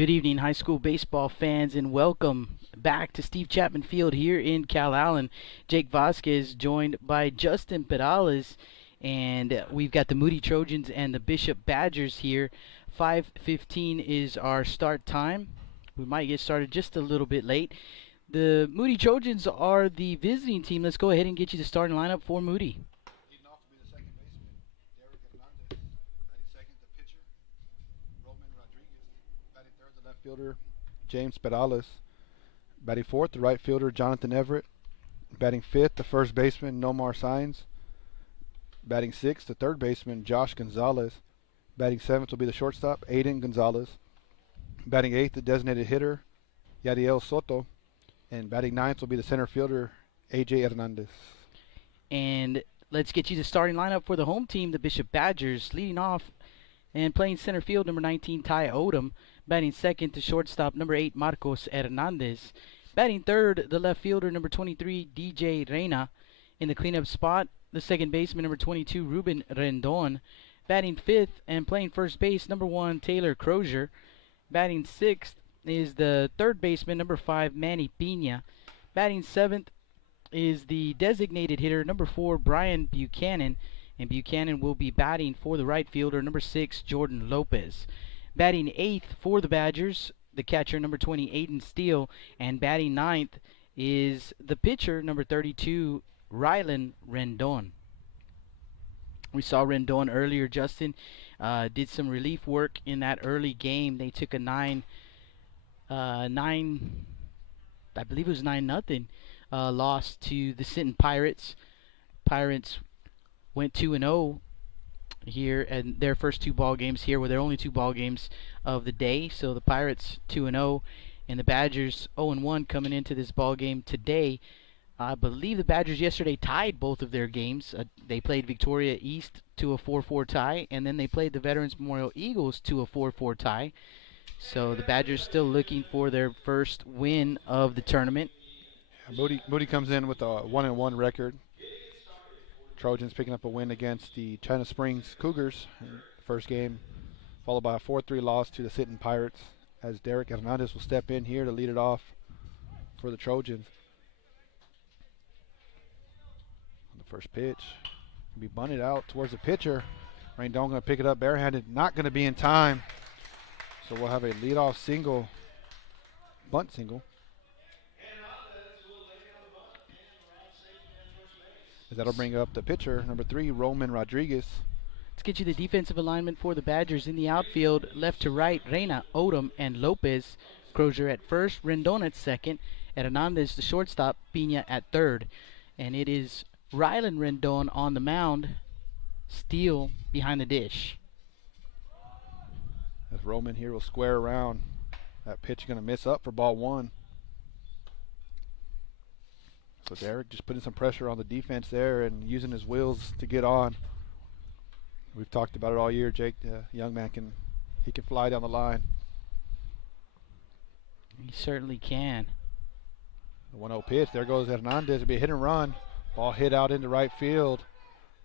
Good evening, high school baseball fans, and welcome back to Steve Chapman Field here in Calallen. Jake Vasquez joined by Justin Perales, and we've got the Moody Trojans and the Bishop Badgers here. 5:15 is our start time. We might get started just a little bit late. The Moody Trojans are the visiting team. Let's go ahead and get you the starting lineup for Moody. Leading off will be the second baseman, Derek Hernandez. Batting second, the pitcher, Roman Rodriguez. Batting third, the left fielder, James Perales. Batting fourth, the right fielder, Jonathan Everett. Batting fifth, the first baseman, Nomar Sainz. Batting sixth, the third baseman, Josh Gonzalez. Batting seventh will be the shortstop, Aiden Gonzalez. Batting eighth, the designated hitter, Yadiel Soto. And batting ninth will be the center fielder, AJ Hernandez. And let's get you the starting lineup for the home team, the Bishop Badgers. Leading off and playing center field, number 19, Ty Odom. Batting second, the shortstop, number 8, Marcos Hernandez. Batting third, the left fielder, number 23, DJ Reyna. In the cleanup spot, the second baseman, number 22, Ruben Rendon. Batting fifth and playing first base, number 1, Taylor Crozier. Batting sixth is the third baseman, number 5, Manny Pina. Batting seventh is the designated hitter, number 4, Brian Buchanan. And Buchanan will be batting for the right fielder, number 6, Jordan Lopez. Batting eighth for the Badgers, the catcher, number 20, Aiden Steele. And batting ninth is the pitcher, number 32, Rylan Rendon. We saw Rendon earlier, Justin. Did some relief work in that early game. They took a 9, I believe it was 9-0 loss to the Sinton Pirates. Pirates went 2-0 here, and their first two ball games here were their only two ball games of the day. So the Pirates 2-0, and the Badgers 0-1 coming into this ball game today. I believe the Badgers yesterday tied both of their games. They played Victoria East to a 4-4 tie, and then they played the Veterans Memorial Eagles to a 4-4 tie. So the Badgers still looking for their first win of the tournament. Moody comes in with a 1-1 record. Trojans picking up a win against the China Springs Cougars in the first game, followed by a 4-3 loss to the Sinton Pirates, as Derek Hernandez will step in here to lead it off for the Trojans. On the first pitch, be bunted out towards the pitcher. Rendon going to pick it up barehanded, not going to be in time. So we'll have a leadoff single, bunt single. That'll bring up the pitcher, number 3, Roman Rodriguez. Let's get you the defensive alignment for the Badgers. In the outfield, left to right, Reyna, Odom, and Lopez. Crozier at first, Rendon at second, and Hernandez, the shortstop, Pina at third. And it is Rylan Rendon on the mound, Steele behind the dish. As Roman here will square around. That pitch going to miss up for ball 1. So Derek just putting some pressure on the defense there and using his wheels to get on. We've talked about it all year. Jake, the young man, can fly down the line. He certainly can. The 1-0 pitch. There goes Hernandez. It'll be a hit and run. Ball hit out into right field.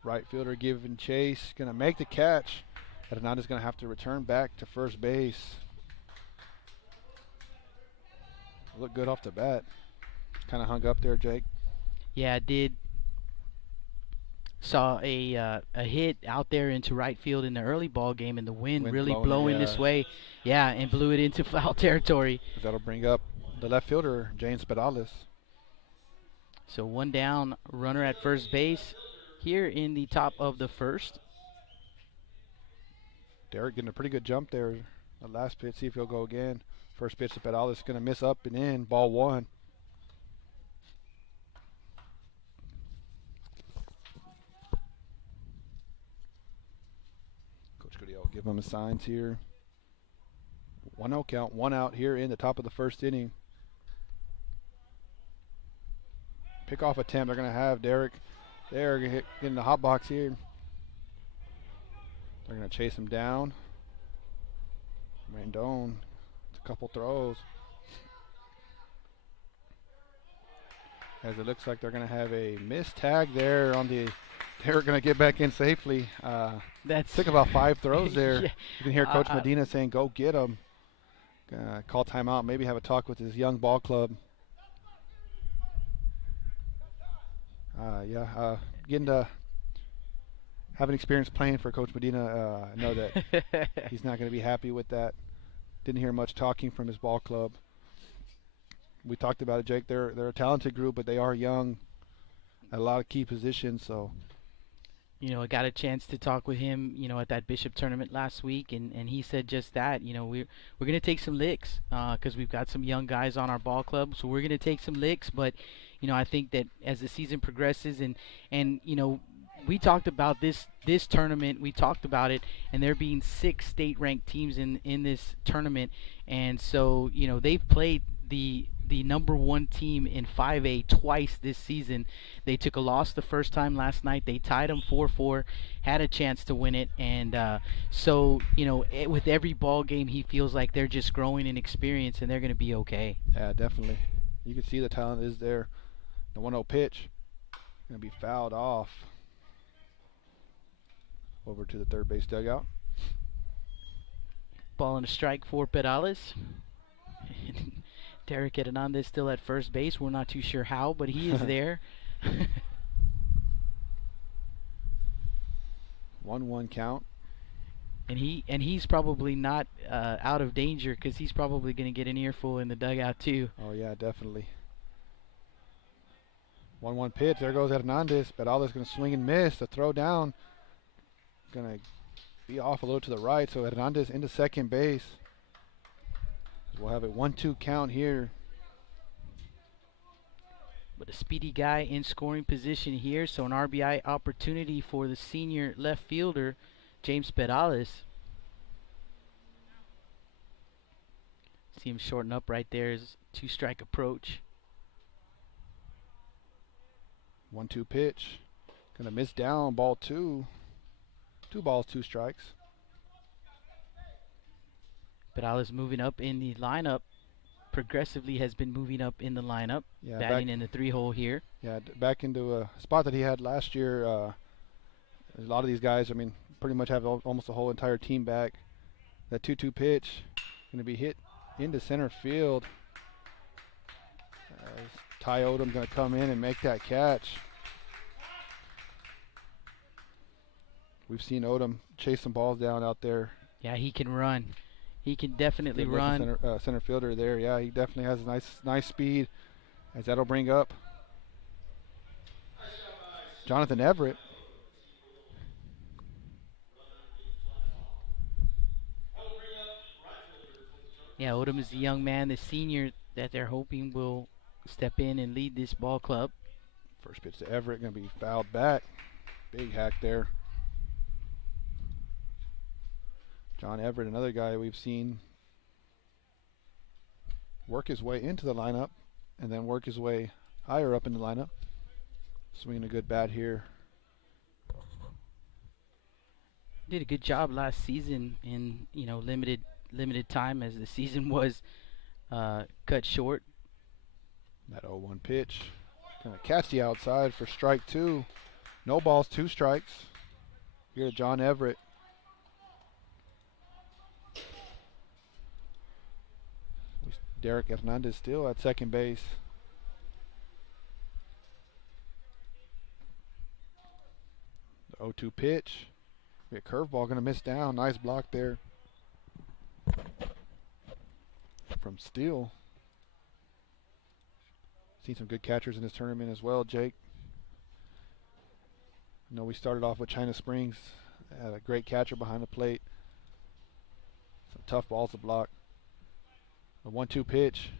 Right fielder giving chase. Going to make the catch. Hernandez going to have to return back to first base. Look good off the bat. Kind of hung up there, Jake. Yeah, did. Saw a hit out there into right field in the early ball game, and the wind really blowing this way. Yeah, and blew it into foul territory. That'll bring up the left fielder, James Perales. So one down, runner at first base here in the top of the first. Derek getting a pretty good jump there. The last pitch, see if he'll go again. First pitch to Perales, going to miss up and in, ball 1. Give him the signs here. 1-0 count, 1 out here in the top of the first inning. Pickoff attempt they're going to have Derek. They're going to get in the hot box here. They're going to chase him down. Rendon, a couple throws. As it looks like they're going to have a missed tag there on the They're going to get back in safely. That's took about 5 throws there. Yeah. You can hear Coach Medina saying, "Go get them." Call timeout, maybe have a talk with his young ball club. Getting to have an experience playing for Coach Medina, I know that he's not going to be happy with that. Didn't hear much talking from his ball club. We talked about it, Jake. They're a talented group, but they are young at a lot of key positions. So, I got a chance to talk with him, at that Bishop tournament last week, and he said just that. We're gonna take some licks, because we've got some young guys on our ball club, so we're gonna take some licks. But, I think that as the season progresses, and we talked about this tournament, we talked about it, and there being 6 state-ranked teams in this tournament, and so they've played the number 1 team in 5A twice this season. They took a loss the first time last night. They tied them 4-4, had a chance to win it, and so with every ball game, he feels like they're just growing in experience, and they're going to be okay. Yeah, definitely. You can see the talent is there. The 1-0 pitch going to be fouled off over to the third base dugout. Ball and a strike for Perales. Derek Hernandez still at first base. We're not too sure how, but he is there. 1-1 count. And he's probably not out of danger, because he's probably going to get an earful in the dugout too. Oh yeah, definitely. 1-1 pitch. There goes Hernandez. Perales going to swing and miss. The throw down. Going to be off a little to the right. So Hernandez into second base. We'll have a 1-2 count here. But a speedy guy in scoring position here, so an RBI opportunity for the senior left fielder, James Perales. See him shorten up right there. Is 2-strike approach. 1-2 pitch. Gonna miss down, ball 2. 2 balls, 2 strikes. Perales moving up in the lineup. Progressively has been moving up in the lineup. Yeah, batting in the 3-hole here. Yeah, back into a spot that he had last year. A lot of these guys, pretty much have almost the whole entire team back. That 2-2 pitch going to be hit into center field. Ty Odom going to come in and make that catch. We've seen Odom chase some balls down out there. Yeah, he can run. He can definitely run. Center fielder there. Yeah, he definitely has nice speed. As that'll bring up Jonathan Everett. Yeah, Odom is the young man, the senior that they're hoping will step in and lead this ball club. First pitch to Everett, going to be fouled back. Big hack there. John Everett, another guy we've seen work his way into the lineup and then work his way higher up in the lineup. Swinging a good bat here. Did a good job last season in limited time as the season was cut short. That 0-1 pitch. Gonna catch the outside for strike 2. No balls, 2 strikes. Here to John Everett. Derek Hernandez still at second base. The 0-2 pitch. A curveball going to miss down. Nice block there from Steele. Seen some good catchers in this tournament as well, Jake. I know we started off with China Springs. Had a great catcher behind the plate. Some tough balls to block. The 1-2 pitch.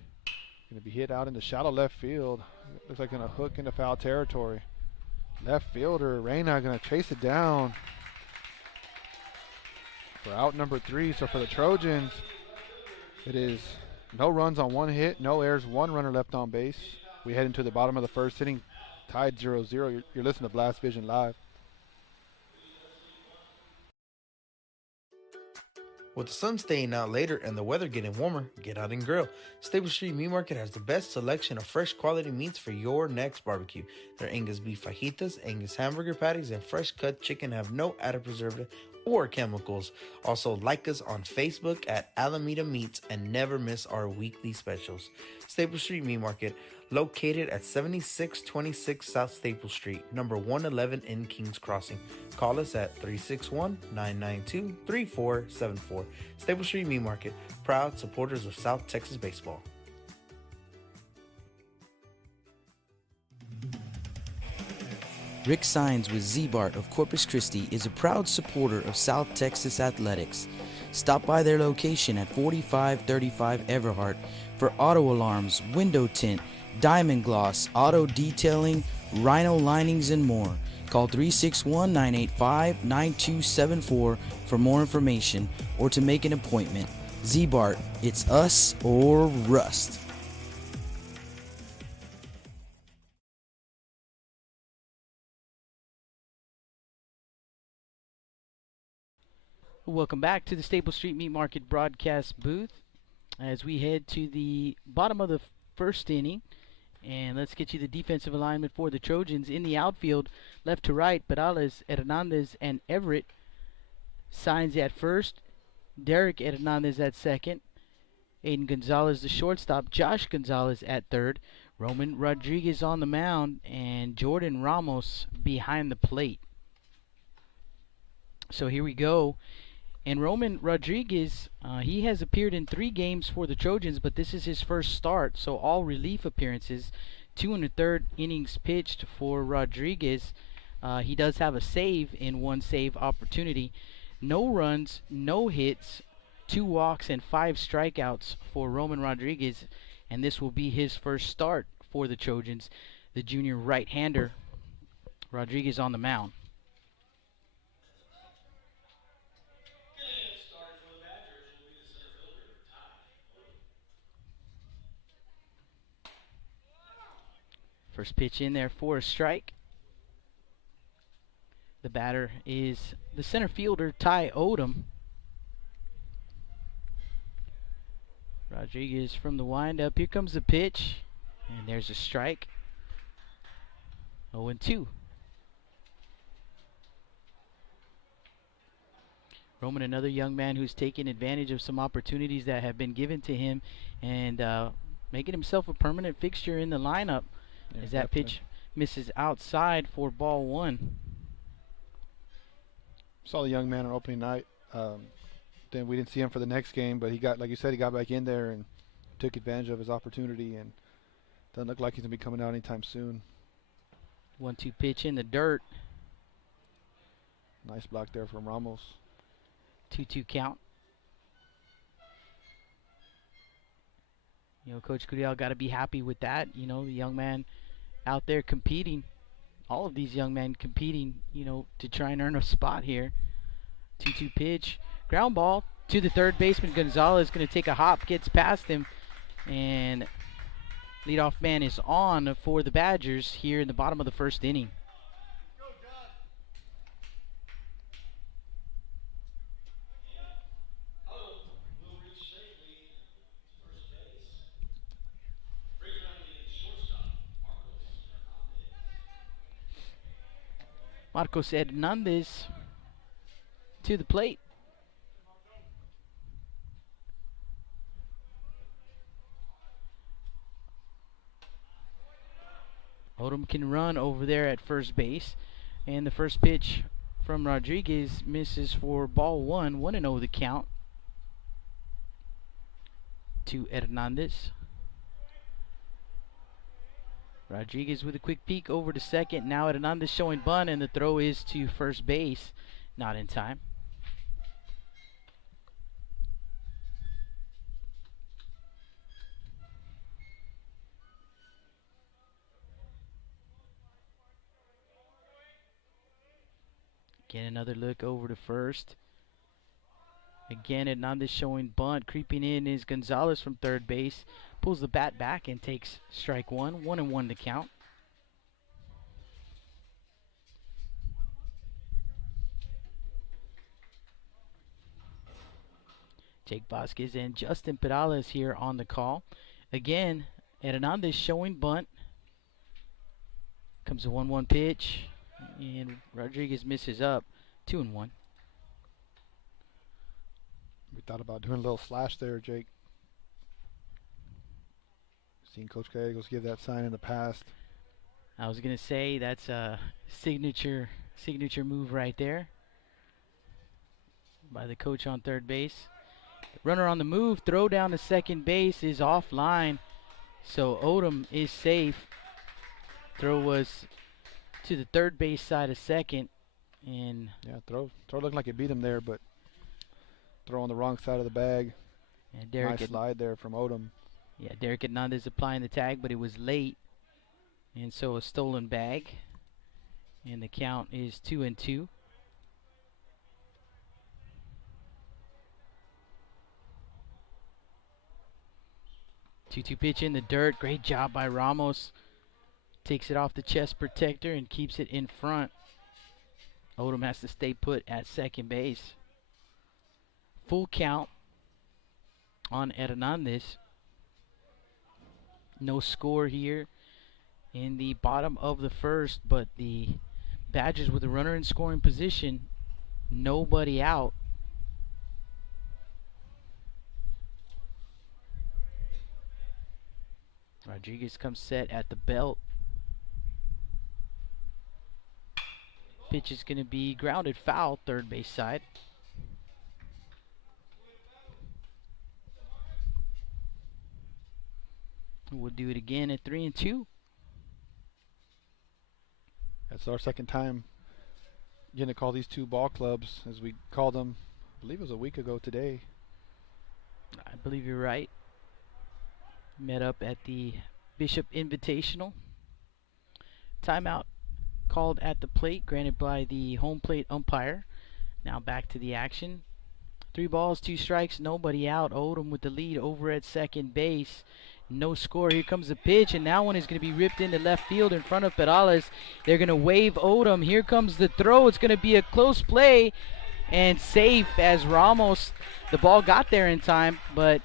Going to be hit out into shallow left field. Looks like going to hook into foul territory. Left fielder Reyna going to chase it down for out number 3. So for the Trojans, it is no runs on 1 hit, no errors, 1 runner left on base. We head into the bottom of the first inning, tied 0-0. You're listening to Blast Vision Live. With the sun staying out later and the weather getting warmer, get out and grill. Stable Street Meat Market has the best selection of fresh quality meats for your next barbecue. Their Angus beef fajitas, Angus hamburger patties, and fresh cut chicken have no added preservative or chemicals. Also, like us on Facebook at Alameda Meats and never miss our weekly specials. Staple Street Meat Market, located at 7626 South Staple Street, number 111 in Kings Crossing. Call us at 361-992-3474. Staple Street Meat Market, proud supporters of South Texas baseball. Rick Sines with Z-Bart of Corpus Christi is a proud supporter of South Texas athletics. Stop by their location at 4535 Everhart for auto alarms, window tint, diamond gloss, auto detailing, rhino linings, and more. Call 361-985-9274 for more information or to make an appointment. Z-Bart, it's us or rust. Welcome back to the Staple Street Meat Market broadcast booth as we head to the bottom of the first inning. And let's get you the defensive alignment for the Trojans. In the outfield, left to right, Perales, Hernandez, and Everett. Signs at first, Derek Hernandez at second, Aiden Gonzalez the shortstop, Josh Gonzalez at third, Roman Rodriguez on the mound, and Jordan Ramos behind the plate. So here we go. And Roman Rodriguez, he has appeared in 3 games for the Trojans, but this is his first start, so all relief appearances. 2 1/3 innings pitched for Rodriguez. He does have a save in 1 save opportunity. No runs, no hits, 2 walks, and 5 strikeouts for Roman Rodriguez, and this will be his first start for the Trojans. The junior right-hander, Rodriguez on the mound. First pitch in there for a strike. The batter is the center fielder, Ty Odom. Rodriguez from the windup. Here comes the pitch. And there's a strike. 0-2. Roman, another young man who's taken advantage of some opportunities that have been given to him and making himself a permanent fixture in the lineup. As that pitch misses outside for ball 1. Saw the young man on opening night. Then we didn't see him for the next game, but he got, like you said, he got back in there and took advantage of his opportunity, and doesn't look like he's going to be coming out anytime soon. 1-2 pitch in the dirt. Nice block there from Ramos. 2-2 count. You know, Coach Curiel got to be happy with that. You know, the young man out there competing. All of these young men competing, you know, to try and earn a spot here. 2-2 pitch. Ground ball to the third baseman. Gonzalez going to take a hop, gets past him. And leadoff man is on for the Badgers here in the bottom of the first inning. Marcos Hernandez to the plate. Odom can run over there at first base. And the first pitch from Rodriguez misses for ball 1. 1-0 the count to Hernandez. Rodriguez with a quick peek over to second. Now Hernandez showing bunt, and the throw is to first base. Not in time. Again, another look over to first. Again, Hernandez showing bunt. Creeping in is Gonzalez from third base. Pulls the bat back and takes strike 1. 1-1 to count. Jake Vasquez and Justin Perales here on the call. Again, Hernandez showing bunt. Comes a 1-1 pitch. And Rodriguez misses up. 2-1. thought about doing a little slash there, Jake. Seen Coach Gallegos give that sign in the past. I was gonna say that's a signature move right there by the coach on third base. Runner on the move, throw down to second base is offline, so Odom is safe. Throw was to the third base side of second, and yeah, throw looked like it beat him there, but throw on the wrong side of the bag. and Nice slide there from Odom. Yeah, Derek Hernandez applying the tag, but it was late, and so a stolen bag, and the count is 2-2. Two-two pitch in the dirt. Great job by Ramos. Takes it off the chest protector and keeps it in front. Odom has to stay put at second base. Full count on Hernandez. No score here in the bottom of the first, but the Badgers with a runner in scoring position. Nobody out. Rodriguez comes set at the belt. Pitch is going to be grounded foul, third base side. We'll do it again at 3-2. That's our second time getting to call these two ball clubs, as we called them, I believe it was a week ago today. I believe you're right. Met up at the Bishop Invitational. Timeout called at the plate, granted by the home plate umpire. Now back to the action. 3 balls, 2 strikes, nobody out. Odom with the lead over at second base. No score. Here comes the pitch, and that one is going to be ripped into left field in front of Perales. They're going to wave Odom. Here comes the throw. It's going to be a close play and safe as Ramos. The ball got there in time, but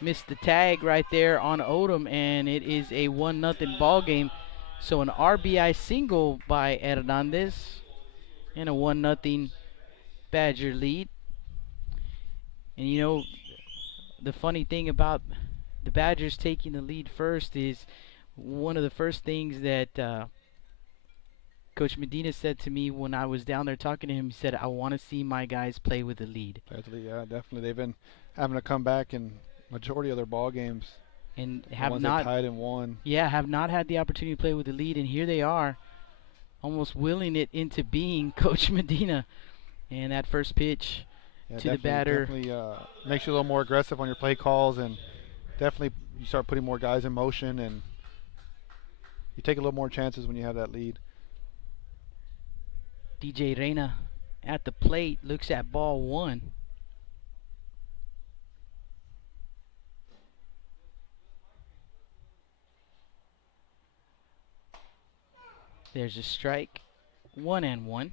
missed the tag right there on Odom, and it is a 1-0 ball game. So an RBI single by Hernandez and a 1-0 Badger lead. And you know, the funny thing about the Badgers taking the lead first is one of the first things that Coach Medina said to me when I was down there talking to him. He said, I want to see my guys play with the lead. Yeah, definitely. They've been having to come back in majority of their ball games. And the have ones not they tied and won. Yeah, have not had the opportunity to play with the lead, and here they are, almost willing it into being, Coach Medina. And that first pitch to the batter. Definitely makes you a little more aggressive on your play calls, and definitely you start putting more guys in motion, and you take a little more chances when you have that lead. DJ Reyna at the plate, looks at ball 1. There's a strike, 1-1.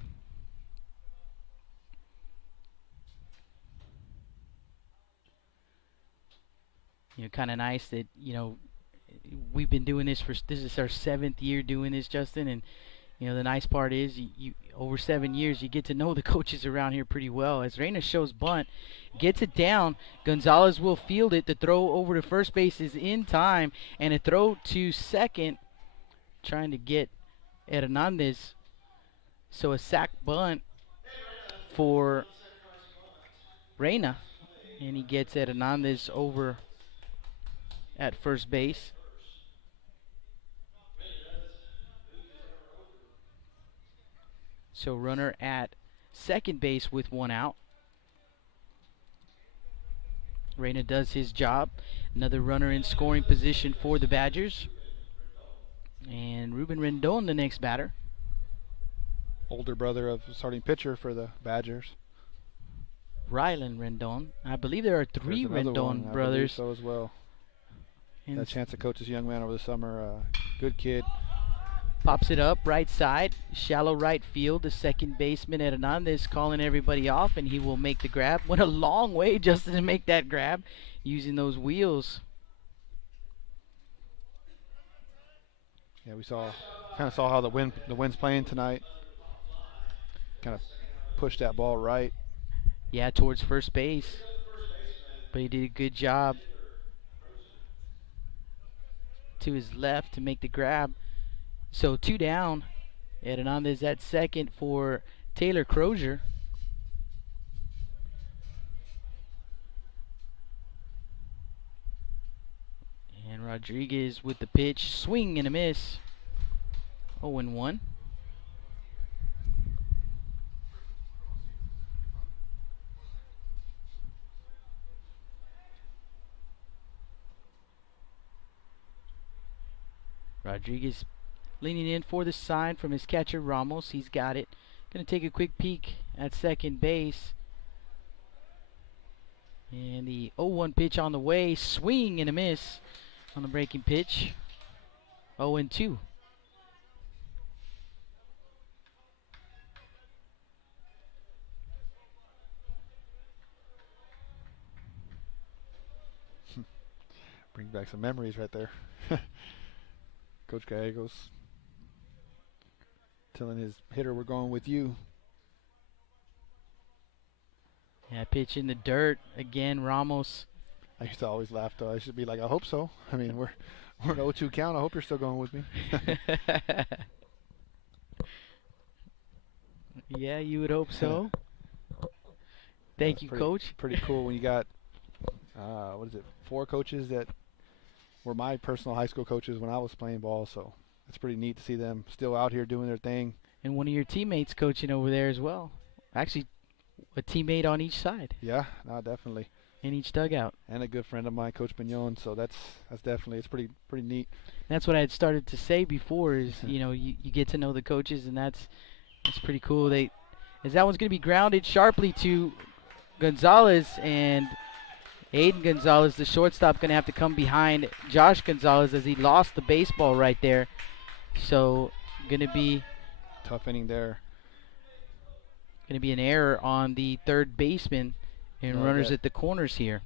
You know, kind of nice that, you know, we've been doing this this is our 7th year doing this, Justin, and you know, the nice part is you over 7 years you get to know the coaches around here pretty well. As Reyna shows bunt, gets it down, Gonzalez will field it. The throw over to first base is in time, and a throw to second, trying to get Hernandez. So a sac bunt for Reyna, and he gets Hernandez over at first base. So runner at second base with 1 out. Reyna does his job. Another runner in scoring position for the Badgers. And Ruben Rendon, the next batter. Older brother of starting pitcher for the Badgers. Rylan Rendon. I believe there are 3 Rendon brothers. So as well. And had a chance to coach this young man over the summer. Good kid. Pops it up right side, shallow right field. The second baseman Hernandez calling everybody off, and he will make the grab. Went a long way, Justin, to make that grab using those wheels. Yeah, we kind of saw how the wind's playing tonight. Kind of pushed that ball right. Yeah, towards first base. But he did a good job to his left to make the grab. So 2 down. Hernandez at second for Taylor Crozier. And Rodriguez with the pitch. Swing and a miss. 0-1. Rodriguez leaning in for the sign from his catcher Ramos. He's got it. Going to take a quick peek at second base. And the 0-1 pitch on the way. Swing and a miss on the breaking pitch. 0-2. Bring back some memories right there. Coach Gallegos telling his hitter, we're going with you. Yeah, pitch in the dirt. Again, Ramos. I used to always laugh though. I should be like, I hope so. I mean, we're an 0-2 count. I hope you're still going with me. Yeah, you would hope so. Thank you, Coach. Pretty cool when you got, 4 coaches that were my personal high school coaches when I was playing ball. So it's pretty neat to see them still out here doing their thing. And one of your teammates coaching over there as well. Actually, a teammate on each side. Yeah, no, definitely. In each dugout. And a good friend of mine, Coach Mignon. So that's definitely, it's pretty neat. That's what I had started to say before is, you get to know the coaches, and that's pretty cool. As that one's going to be grounded sharply to Gonzalez, and Aiden Gonzalez, the shortstop, going to have to come behind Josh Gonzalez as he lost the baseball right there. So going to be tough inning there. Going to be an error on the third baseman and runners at the corners here.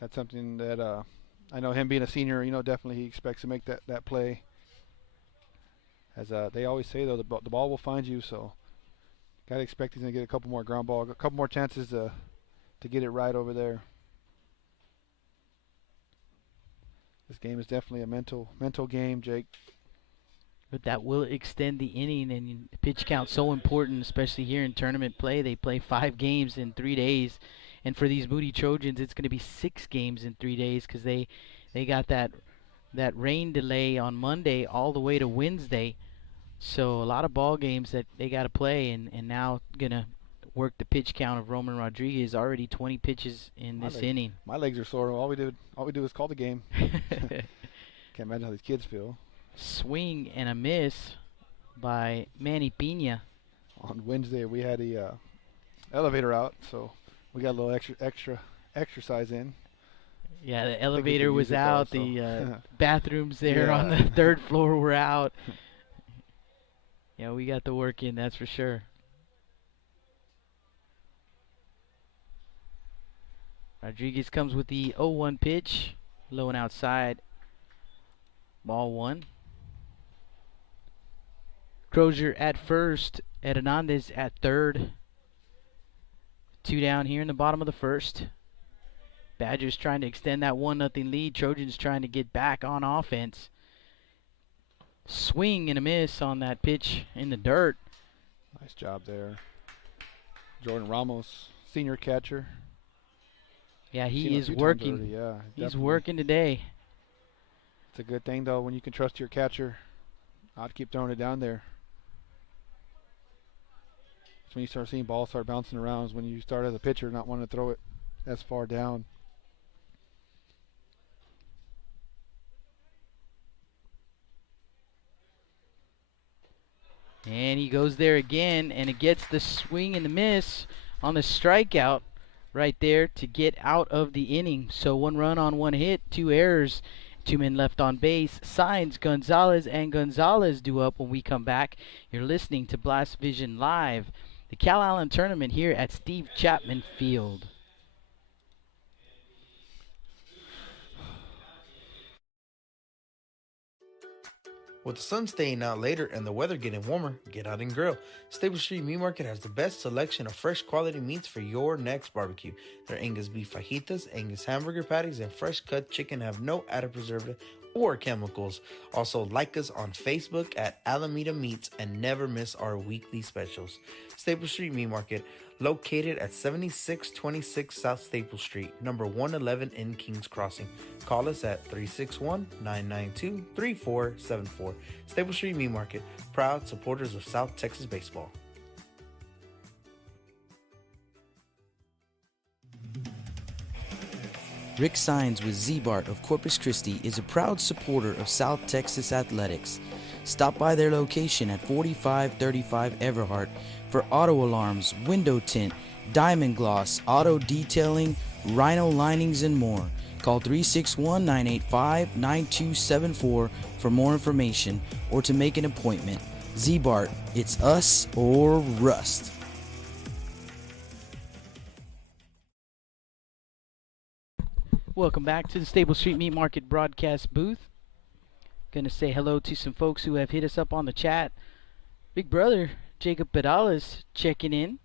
That's something that I know him being a senior, definitely he expects to make that play. As they always say, though, the ball will find you, so got to expect he's going to get a couple more ground ball, a couple more chances to get it right over there. This game is definitely a mental game, Jake. But that will extend the inning, and the pitch count so important, especially here in tournament play. They play 5 games in 3 days, and for these Moody Trojans, it's going to be 6 games in 3 days because they got that rain delay on Monday all the way to Wednesday. So a lot of ball games that they got to play, and now gonna work the pitch count of Roman Rodriguez. Already 20 pitches in this inning. My legs are sore. All we do is call the game. Can't imagine how these kids feel. Swing and a miss by Manny Pina. On Wednesday we had a elevator out, so we got a little extra exercise in. Yeah, the elevator was out. The bathrooms there on the 3rd floor were out. Yeah, we got the work in, that's for sure. Rodriguez comes with the 0-1 pitch, low and outside. Ball 1. Crozier at first, Hernandez at third. 2 down here in the bottom of the 1st. Badgers trying to extend that 1-0 lead. Trojans trying to get back on offense. Swing and a miss on that pitch in the dirt. Nice job there. Jordan Ramos, senior catcher. Yeah, he is working. Yeah, he's working today. It's a good thing, though, when you can trust your catcher. I'd keep throwing it down there. It's when you start seeing balls start bouncing around, is when you start as a pitcher not wanting to throw it as far down. And he goes there again, and it gets the swing and the miss on the strikeout right there to get out of the inning. So 1 run on 1 hit, 2 errors, 2 men left on base. Signs Gonzalez and Gonzalez due up when we come back. You're listening to Blast Vision Live, the Calallen Tournament here at Steve Chapman Field. With the sun staying out later and the weather getting warmer, get out and grill. Stable Street Meat Market has the best selection of fresh quality meats for your next barbecue. Their Angus beef fajitas, Angus hamburger patties, and fresh cut chicken have no added preservative or chemicals. Also, like us on Facebook at Alameda Meats and never miss our weekly specials. Staple Street Meat Market, located at 7626 South Staple Street, number 111 in Kings Crossing. Call us at 361-992-3474. Staple Street Meat Market, proud supporters of South Texas baseball. Rick Signs with Z-Bart of Corpus Christi is a proud supporter of South Texas athletics. Stop by their location at 4535 Everhart for auto alarms, window tint, diamond gloss, auto detailing, rhino linings, and more. Call 361-985-9274 for more information or to make an appointment. Z-Bart, it's us or rust. Welcome back to the Stable Street Meat Market broadcast booth. Gonna say hello to some folks who have hit us up on the chat. Big brother Jacob Pedales checking in.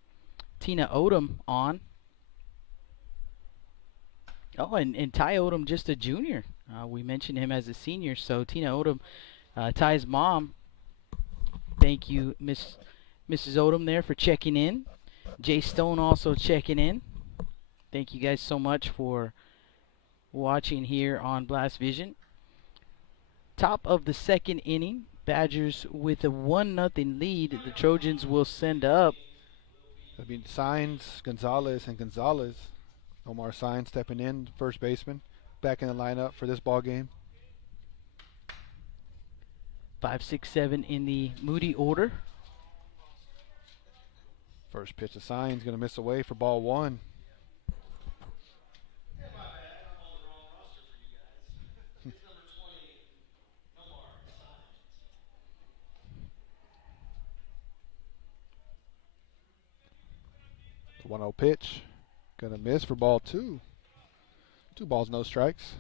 Tina Odom on. Oh, and Ty Odom just a junior. We mentioned him as a senior, so Tina Odom, Ty's mom. Thank you, Mrs. Odom there for checking in. Jay Stone also checking in. Thank you guys so much for watching here on Blast Vision. Top of the second inning, Badgers with a 1-0 lead. The Trojans will send up. I mean, Signs, Gonzalez, and Gonzalez. Omar Signs stepping in, first baseman, back in the lineup for this ball game. 5, 6, 7 in the Moody order. First pitch of Signs, going to miss away for ball one. The 1-0 pitch, going to miss for ball two. 2 balls, no strikes.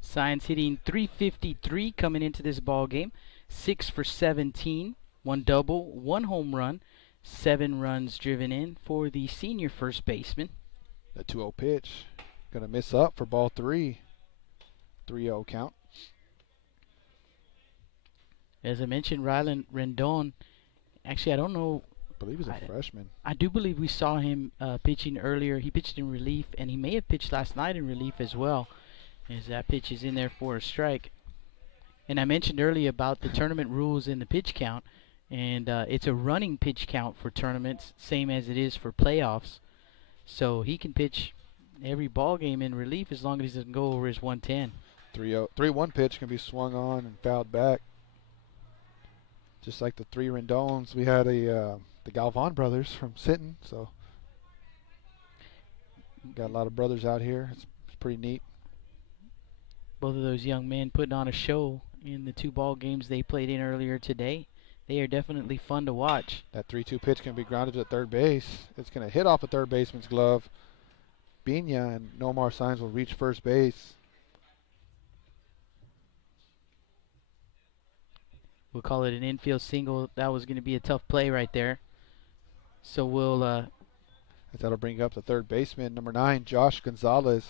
Signs hitting .353 coming into this ball game. 6 for 17, 1 double, 1 home run, 7 runs driven in for the senior first baseman. The 2-0 pitch, going to miss up for ball three. 3-0 count. As I mentioned, Rylan Rendon. Actually, I don't know. I believe he's a freshman. I do believe we saw him pitching earlier. He pitched in relief, and he may have pitched last night in relief as well, as that pitch is in there for a strike. And I mentioned earlier about the tournament rules in the pitch count, and it's a running pitch count for tournaments, same as it is for playoffs. So he can pitch every ball game in relief as long as he doesn't go over his 110. 3-1 pitch can be swung on and fouled back. Just like the 3 Rendons, we had the Galvan brothers from Sinton, so got a lot of brothers out here. It's pretty neat. Both of those young men putting on a show in the 2 ball games they played in earlier today. They are definitely fun to watch. That 3-2 pitch can be grounded to third base. It's going to hit off a third baseman's glove. Bina and Nomar Signs will reach first base. We'll call it an infield single. That was going to be a tough play right there. So we'll... That'll bring up the third baseman, number 9, Josh Gonzalez.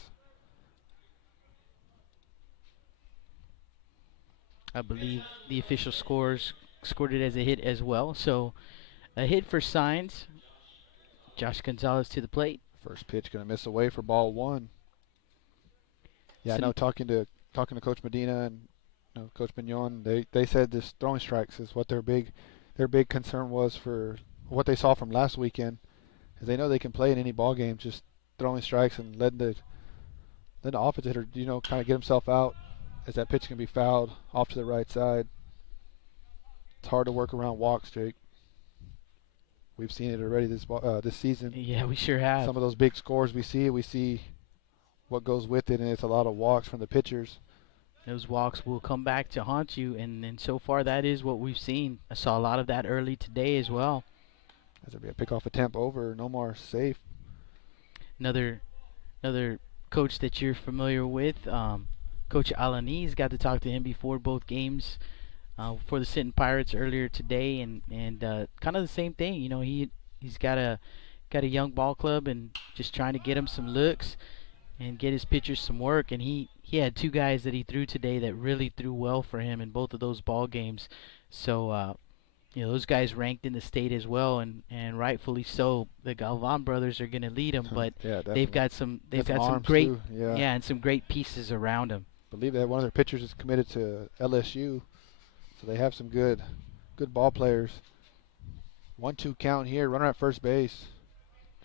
I believe the official scores scored it as a hit as well. So a hit for Signs. Josh Gonzalez to the plate. First pitch going to miss away for ball one. Yeah, I know talking to Coach Medina and Coach Mignon, they said this throwing strikes is what their big concern was for what they saw from last weekend. Because they know they can play in any ball game, just throwing strikes and letting the offense hitter, kind of get himself out as that pitch can be fouled off to the right side. It's hard to work around walks, Jake. We've seen it already this season. Yeah, we sure have. Some of those big scores we see what goes with it, and it's a lot of walks from the pitchers. Those walks will come back to haunt you, and so far that is what we've seen. I saw a lot of that early today as well. As there'll be a pickoff attempt over, Nomar safe. Another another coach that you're familiar with, Coach Alanis. Got to talk to him before both games for the Sinton Pirates earlier today, and kind of the same thing. You know, he's got a young ball club and just trying to get him some looks and get his pitchers some work. And he had two guys that he threw today that really threw well for him in both of those ball games. So you know, those guys ranked in the state as well, and rightfully so. The Galvan brothers are going to lead them, but Yeah, they've definitely. got some Arms great, too. Yeah. yeah, and some great pieces around them. I believe that one of their pitchers is committed to LSU, so they have some good ball players. 1-2 count here. Runner at first base.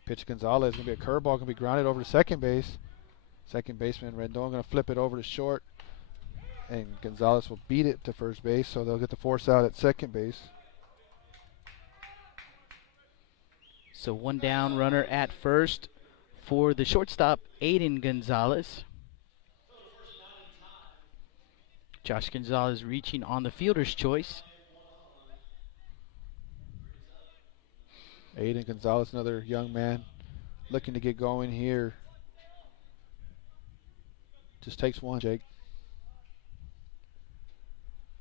Pitch Gonzalez. Going to be a curveball. Going to be grounded over to second base. Second baseman Rendon going to flip it over to short, and Gonzalez will beat it to first base, so they'll get the force out at second base. So one down, runner at first for the shortstop, Aiden Gonzalez. Josh Gonzalez reaching on the fielder's choice. Aiden Gonzalez, another young man looking to get going here. Just takes one, Jake.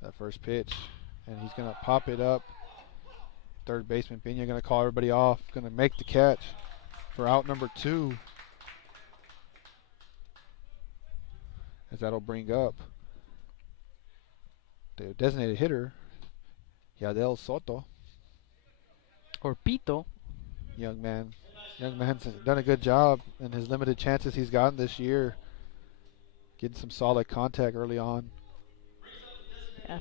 That first pitch, and he's going to pop it up. Third baseman Pena going to call everybody off. Going to make the catch for out number 2. As that'll bring up the designated hitter, Yadel Soto. Or Pito. Young man's done a good job in his limited chances he's gotten this year, getting some solid contact early on. Yeah.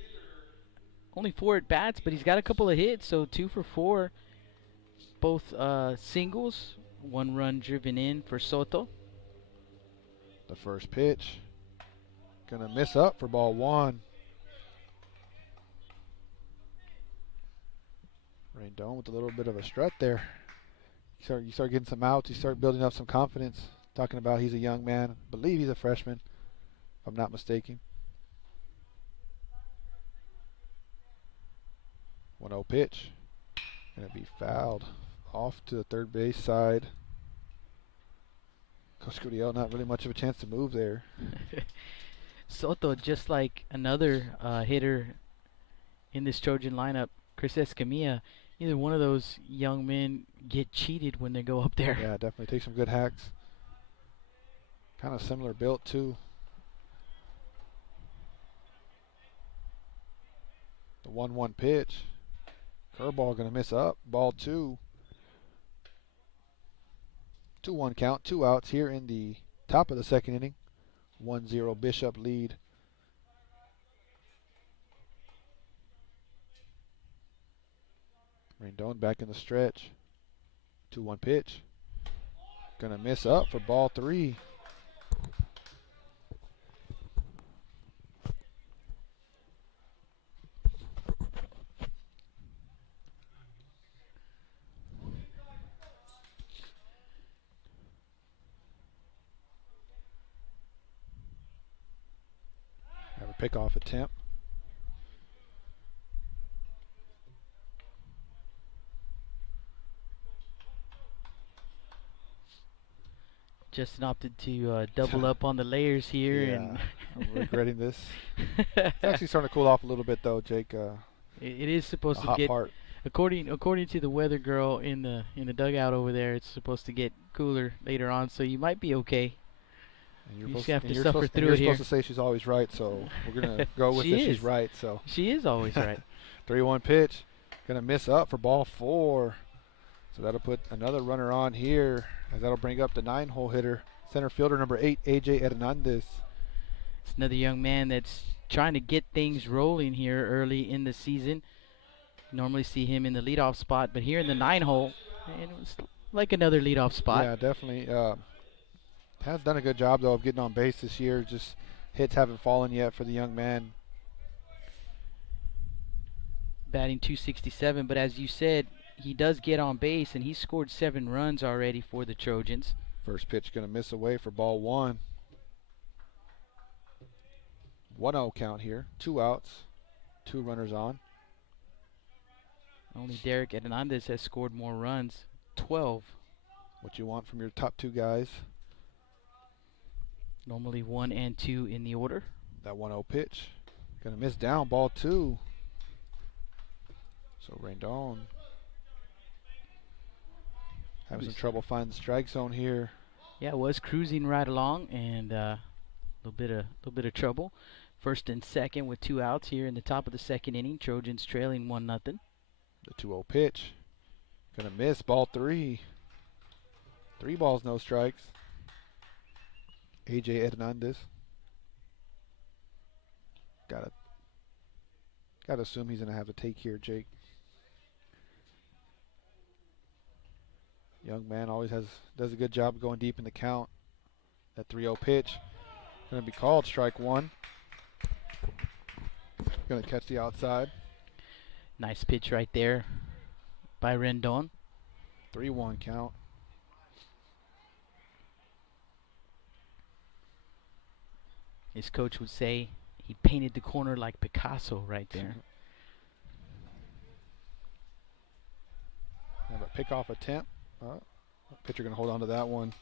Only 4 at bats, but he's got a couple of hits, so 2 for 4. Both singles, 1 run driven in for Soto. The first pitch, gonna miss up for ball 1. Rendon with a little bit of a strut there. You start getting some outs, you start building up some confidence. Talking about he's a young man. I believe he's a freshman, if I'm not mistaken. 1-0 pitch. Gonna be fouled off to the third base side. Coach Gurriel not really much of a chance to move there. Soto, just like another hitter in this Trojan lineup, Chris Escamilla, either one of those young men get cheated when they go up there. Yeah, definitely take some good hacks. Kind of similar built too. The 1-1 pitch. Curveball going to miss up. Ball 2. 2-1 count. 2 outs here in the top of the second inning. 1-0 Bishop lead. Rendon back in the stretch. 2-1 pitch. Going to miss up for ball 3. Have a pickoff attempt. Justin opted to double up on the layers here, Yeah, and I'm regretting this. It's actually starting to cool off a little bit though, Jake. it is The supposed to hot get, part. according to the weather girl in the dugout over there, it's supposed to get cooler later on, so you might be okay. And You supposed- just have and to you're suffer supposed- and through you're it here. supposed to say she's always right, so we're gonna go with She it. She's is. right. So She is always right. 3-1 pitch, gonna miss up for ball 4. So that'll put another runner on here, as that'll bring up the 9-hole hitter, center fielder number 8, AJ Hernandez. It's another young man that's trying to get things rolling here early in the season. Normally see him in the leadoff spot, but here in the 9-hole, it was like another leadoff spot. Yeah, definitely. Has done a good job though of getting on base this year. Just hits haven't fallen yet for the young man. Batting .267, but as you said, he does get on base, and he's scored 7 runs already for the Trojans. First pitch gonna miss away for ball 1. 1-0 count here. 2 outs. 2 runners on. Only Derek Hernandez has scored more runs, 12. What you want from your top two guys. Normally 1 and 2 in the order. That 1-0 pitch. Gonna miss down, ball 2. So Rendon having some trouble finding the strike zone here. Yeah, was cruising right along, and a little bit of trouble. First and second with 2 outs here in the top of the second inning. Trojans trailing 1-0. The 2-0 pitch. Gonna miss, ball 3. 3 balls, no strikes. AJ Hernandez. Gotta assume he's gonna have a take here, Jake. Young man always does a good job of going deep in the count. That 3-0 pitch gonna be called strike 1. Gonna catch the outside. Nice pitch right there by Rendon. 3-1 count. His coach would say he painted the corner like Picasso right there. Have a pickoff attempt. Pitcher gonna hold on to that one.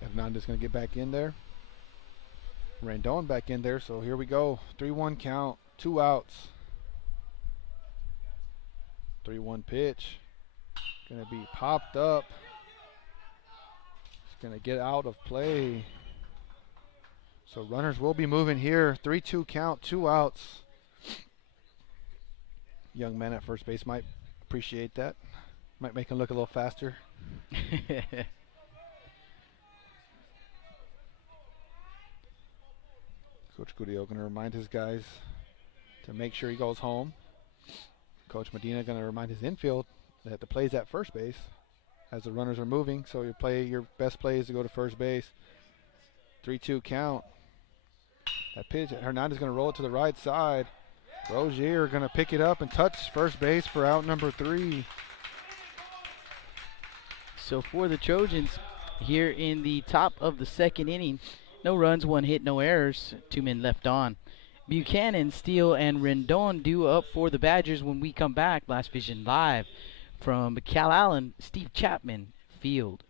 Hernandez gonna get back in there. Rendon back in there, so here we go. 3-1 count, 2 outs. 3-1 pitch. Gonna be popped up. It's gonna get out of play. So runners will be moving here. 3-2 count, 2 outs. Young man at first base might appreciate that. Might make him look a little faster. Coach Gudillo going to remind his guys to make sure he goes home. Coach Medina going to remind his infield that the play's at first base as the runners are moving. So your best play is to go to first base. 3-2 count. That pitch, Hernandez going to roll it to the right side. Rozier going to pick it up and touch first base for out number 3. So for the Trojans, here in the top of the second inning, no runs, 1 hit, no errors, 2 men left on. Buchanan, Steele, and Rendon due up for the Badgers when we come back. Blast Vision live from Calallen, Steve Chapman Field.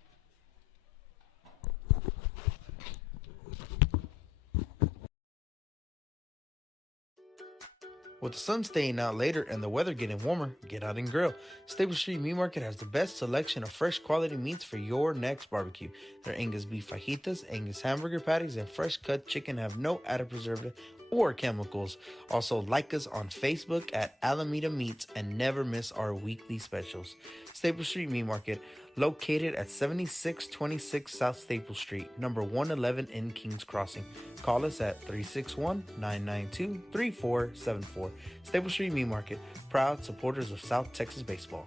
With the sun staying out later and the weather getting warmer, get out and grill. Staple Street Meat Market has the best selection of fresh quality meats for your next barbecue. Their Angus beef fajitas, Angus hamburger patties, and fresh cut chicken have no added preservative or chemicals. Also, like us on Facebook at Alameda Meats and never miss our weekly specials. Staple Street Meat Market, located at 7626 South Staple Street, number 111 in Kings Crossing. Call us at 361-992-3474. Staple Street Meat Market, proud supporters of South Texas baseball.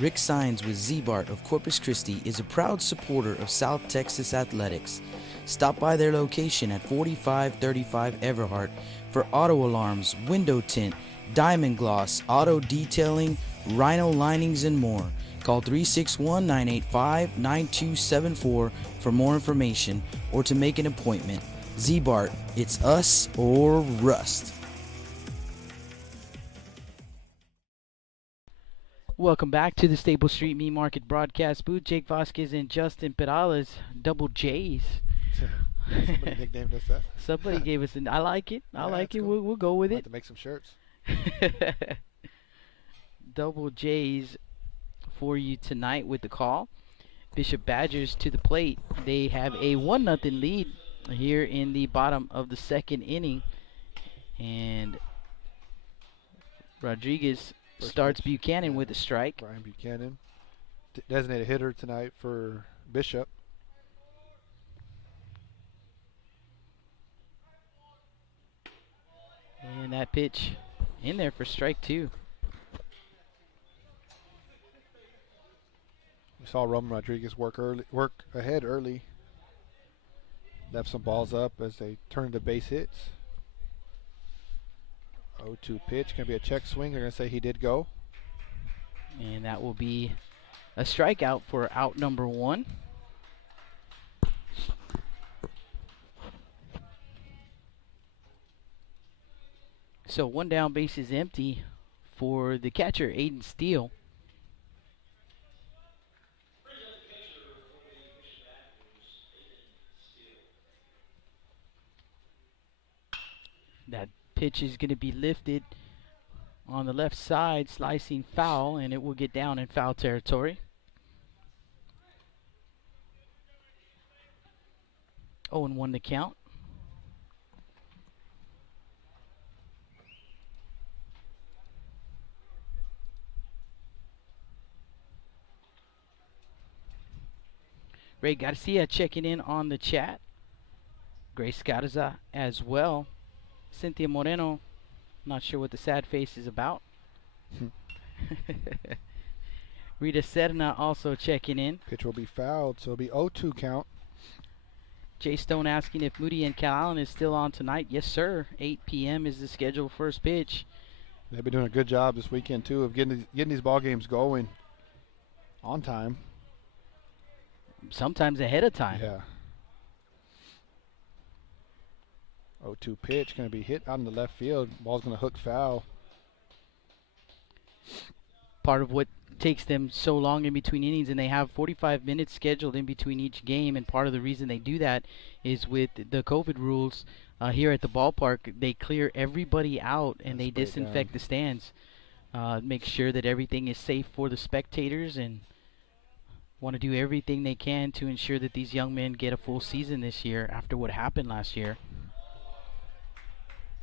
Rick Sines with Z-Bart of Corpus Christi is a proud supporter of South Texas athletics. Stop by their location at 4535 Everhart for auto alarms, window tint, diamond gloss, auto detailing, rhino linings, and more. Call 361-985-9274 for more information or to make an appointment. Z-Bart, it's us or rust. Welcome back to the Staple Street Meat Market broadcast booth. Jake Vasquez and Justin Perales, double J's. Somebody nicknamed us that. Somebody gave us I like it. I like it. Cool. We'll go with We'll it. have to make some shirts. Double J's for you tonight with the call. Bishop Badgers to the plate. They have a 1-0 lead here in the bottom of the second inning. And Rodriguez starts Buchanan with a strike. Brian Buchanan, designated hitter tonight for Bishop. And that pitch in there for strike 2. We saw Roman Rodriguez work ahead early. Left some balls up as they turn into base hits. 0-2 pitch, gonna be a check swing. They're gonna say he did go. And that will be A strikeout for out number 1. So 1 down, base is empty for the catcher, Aiden Steele. That pitch is going to be lifted on the left side, slicing foul, and it will get down in foul territory. 0-1 to count. Ray Garcia checking in on the chat. Grace Garza as well. Cynthia Moreno, not sure what the sad face is about. Rita Serna also checking in. Pitch will be fouled, so it'll be 0-2 count. Jay Stone asking if Moody and Calallen is still on tonight. Yes, sir. 8 p.m. is the scheduled first pitch. They've been doing a good job this weekend, too, of getting these ball games going on time. Sometimes ahead of time. Yeah. 0-2 pitch, going to be hit out in the left field. Ball's going to hook foul. Part of what takes them so long in between innings, and they have 45 minutes scheduled in between each game, and part of the reason they do that is with the COVID rules here at the ballpark. They clear everybody out and they disinfect the stands, make sure that everything is safe for the spectators, and want to do everything they can to ensure that these young men get a full season this year after what happened last year.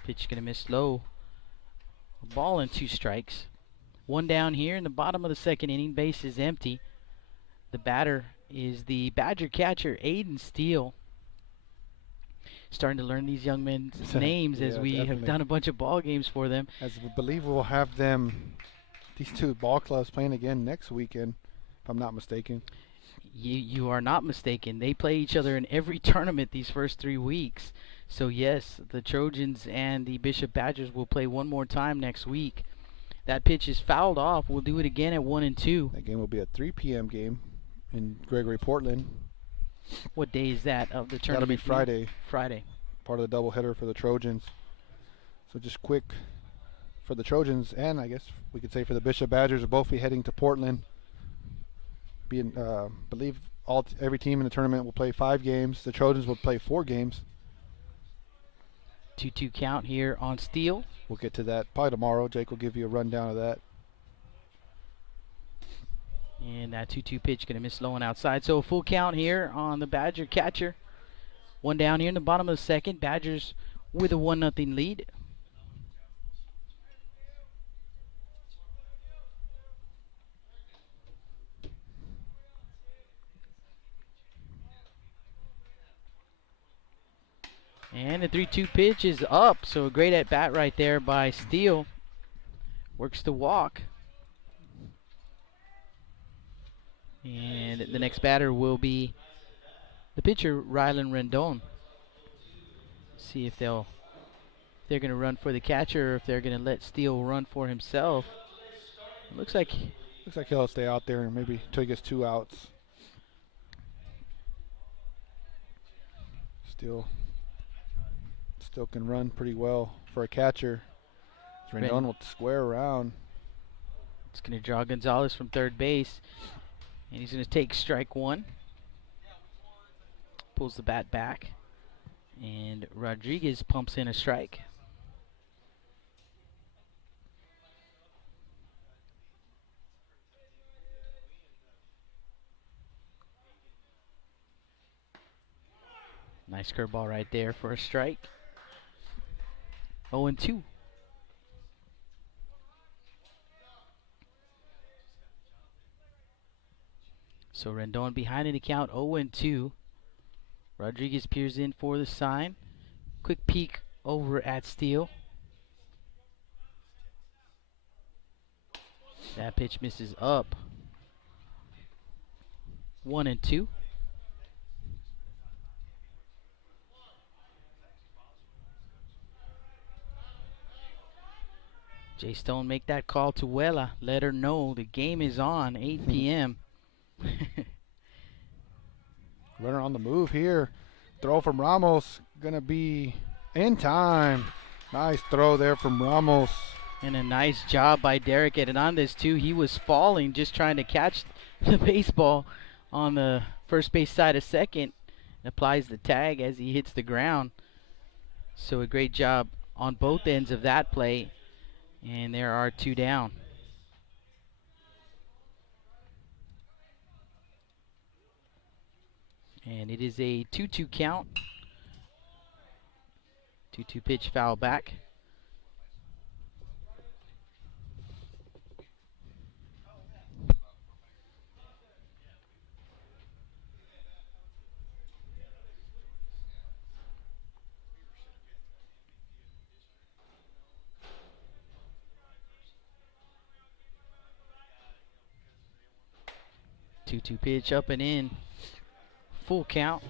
Pitch going to miss low. A ball and 2 strikes. 1 down here in the bottom of the second inning. Base is empty. The batter is the Badger catcher, Aiden Steele. Starting to learn these young men's names as we have done a bunch of ball games for them. As I believe we'll have these 2 ball clubs playing again next weekend, if I'm not mistaken. You are not mistaken. They play each other in every tournament these first 3 weeks. So yes, the Trojans and the Bishop Badgers will play one more time next week. That pitch is fouled off. We'll do it again at 1-2. That game will be a 3 p.m. game in Gregory, Portland. What day is that of the tournament? That'll be Friday. Friday. Part of the doubleheader for the Trojans. So just quick for the Trojans, and I guess we could say for the Bishop Badgers, will both be heading to Portland. Believe every team in the tournament will play 5 games. The Trojans will play 4 games. 2-2 count here on Steele. We'll get to that probably tomorrow. Jake will give you a rundown of that. And that 2-2 pitch going to miss low and outside. So a full count here on the Badger catcher. 1 down here in the bottom of the second. Badgers with a 1-0 lead. And the 3-2 pitch is up, so a great at bat right there by Steele. Works the walk. And the next batter will be the pitcher, Rylan Rendon. See if they're going to run for the catcher or if they're going to let Steele run for himself. Looks like he'll stay out there and maybe until he gets 2 outs. Still can run pretty well for a catcher. Rendon will square around. It's going to draw Gonzalez from third base. And he's going to take strike 1. Pulls the bat back. And Rodriguez pumps in a strike. Nice curveball right there for a strike. 0-2. So Rendon behind in the count, 0-2. Rodriguez peers in for the sign. Quick peek over at Steele. That pitch misses up. 1-2. Jay Stone make that call to Wella. Let her know the game is on, 8 p.m. Runner on the move here. Throw from Ramos. Going to be in time. Nice throw there from Ramos. And a nice job by Derek Hernandez, too. He was falling, just trying to catch the baseball on the first base side of second. Applies the tag as he hits the ground. So a great job on both ends of that play. And there are 2 down. And it is a 2-2 count. 2-2 pitch, foul back. Two pitch, up and in. Full count.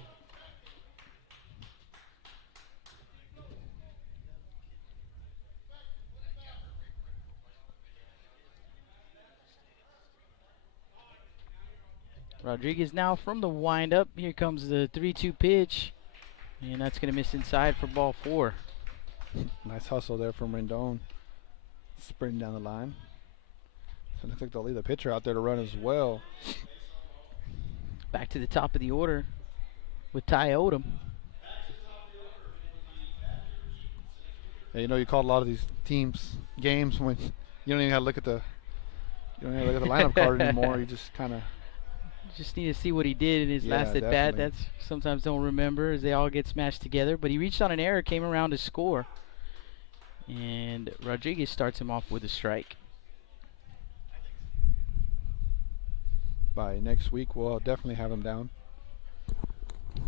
Rodriguez now from the windup. Here comes the 3-2 pitch. And that's going to miss inside for ball 4. Nice hustle there from Rendon. Sprinting down the line. So it looks like they'll leave the pitcher out there to run as well. Back to the top of the order with Ty Odom. Yeah, you know, you call a lot of these teams games when you don't even have to look at the lineup card anymore. You just kind of just need to see what he did in his last at bat. That's sometimes don't remember as they all get smashed together. But he reached on an error, came around to score, and Rodriguez starts him off with a strike. By next week, we'll definitely have him down.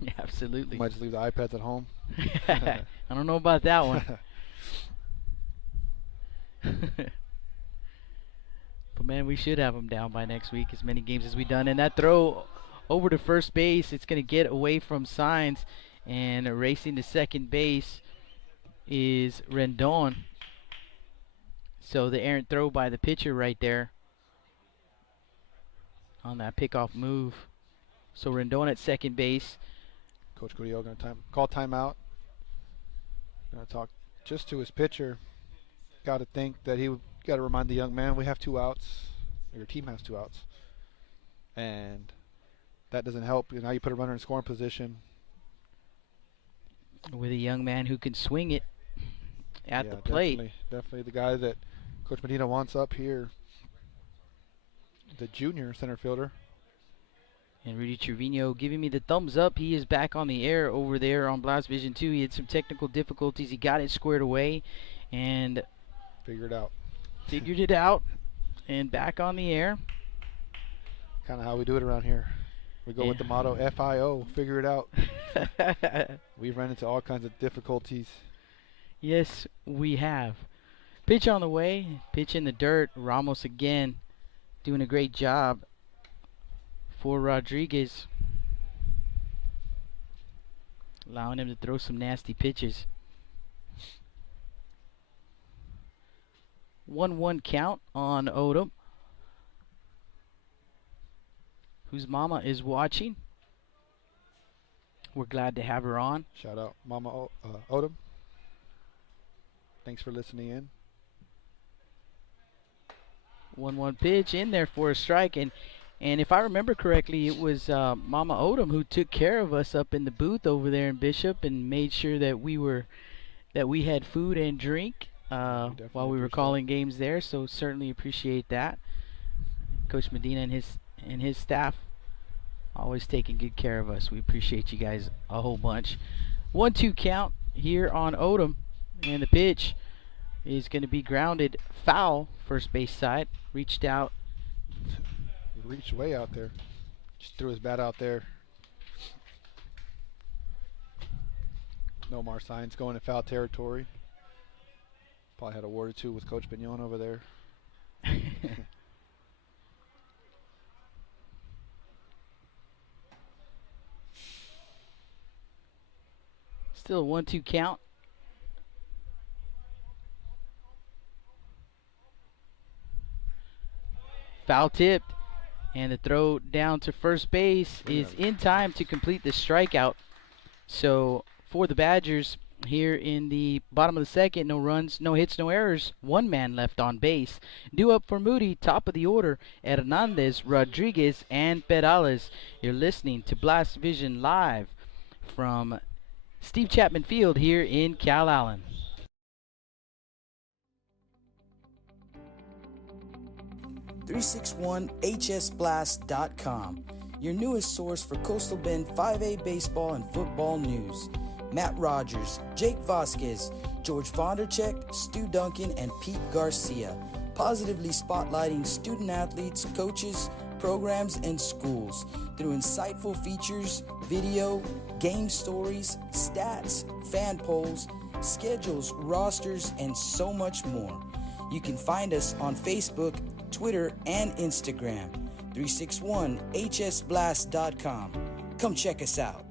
Yeah, absolutely. Might just leave the iPads at home. I don't know about that one. But man, we should have him down by next week, as many games as we've done. And that throw over to first base, it's going to get away from Signs, and racing to second base is Rendon. So the errant throw by the pitcher right there on that pickoff move. So Rendon at second base. Coach Gurriel going to call timeout. Going to talk just to his pitcher. Got to think that he got to remind the young man we have 2 outs. Your team has 2 outs, and that doesn't help. Now you put a runner in scoring position with a young man who can swing it at the plate. Definitely the guy that Coach Medina wants up here. The junior center fielder. And Rudy Trevino giving me the thumbs up. He is back on the air over there on Blast Vision 2. He had some technical difficulties. He got it squared away and figured it out and back on the air. Kind of how we do it around here. We go with the motto FIO, figure it out. We've run into all kinds of difficulties. Yes, we have. Pitch on the way, pitch in the dirt. Ramos again doing a great job for Rodriguez, allowing him to throw some nasty pitches. 1-1 count on Odom, whose mama is watching. We're glad to have her on. Shout out Mama Odom. Thanks for listening in. 1-1 pitch in there for a strike, and if I remember correctly, it was Mama Odom who took care of us up in the booth over there in Bishop and made sure that we had food and drink while we were calling games there. So certainly appreciate that. Coach Medina and his staff always taking good care of us. We appreciate you guys a whole bunch. 1-2 count here on Odom, and the pitch is going to be grounded foul, first base side. Reached out. Reached way out there. Just threw his bat out there. No more signs going in foul territory. Probably had a word or two with Coach Bignon over there. Still a 1-2 count. Foul tipped. And the throw down to first base is in time to complete the strikeout. So for the Badgers here in the bottom of the second, no runs, no hits, no errors, one man left on base. Due up for Moody, top of the order, Hernandez, Rodriguez, and Perales. You're listening to Blast Vision live from Steve Chapman Field here in Calallen. 361hsblast.com, your newest source for Coastal Bend 5A baseball and football news. Matt Rogers, Jake Vasquez, George Vondercheck, Stu Duncan, and Pete Garcia, positively spotlighting student athletes, coaches, programs, and schools through insightful features, video, game stories, stats, fan polls, schedules, rosters, and so much more. You can find us on Facebook, Twitter, and Instagram. 361hsblast.com. Come check us out.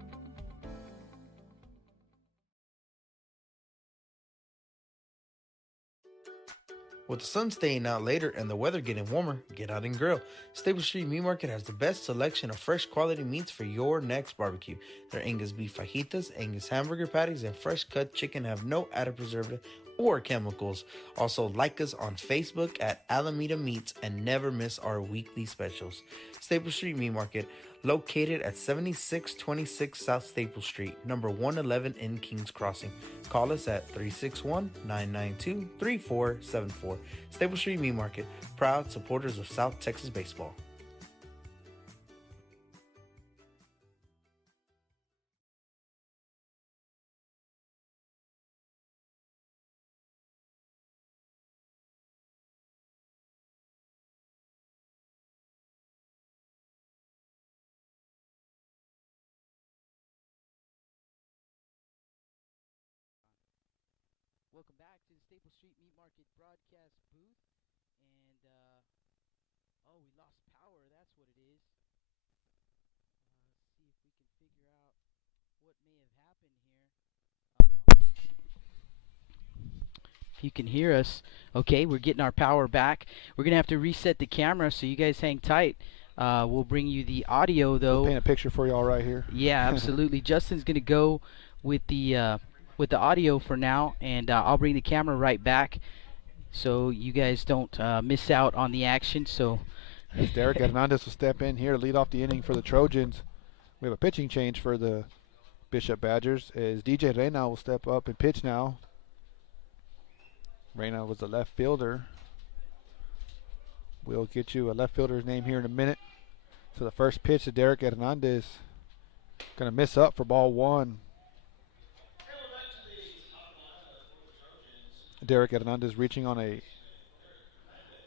With the sun staying out later and the weather getting warmer, get out and grill. Staple Street Meat Market has the best selection of fresh quality meats for your next barbecue. Their Angus beef fajitas, Angus hamburger patties, and fresh cut chicken have no added preservative or chemicals. Also, like us on Facebook at Alameda Meats and never miss our weekly specials. Staple Street Meat Market, located at 7626 South Staple Street, number 111 in Kings Crossing. Call us at 361-992-3474. Staple Street Meat Market, proud supporters of South Texas baseball. Welcome back to the Staple Street Meat Market broadcast booth. And, we lost power. That's what it is. See if we can figure out what may have happened here. If you can hear us, okay, we're getting our power back. We're going to have to reset the camera, so you guys hang tight. We'll bring you the audio, though. We'll paint a picture for y'all right here. Yeah, absolutely. Justin's going to go with the audio for now, and I'll bring the camera right back so you guys don't miss out on the action. So As Derek Hernandez will step in here, lead off the inning for the Trojans. We have a pitching change for the Bishop Badgers as DJ Reyna will step up and pitch now. Reyna was the left fielder. We'll get you a left fielder's name here in a minute. So the first pitch to Derek Hernandez, going to miss up for ball one. Derek Hernandez reaching on a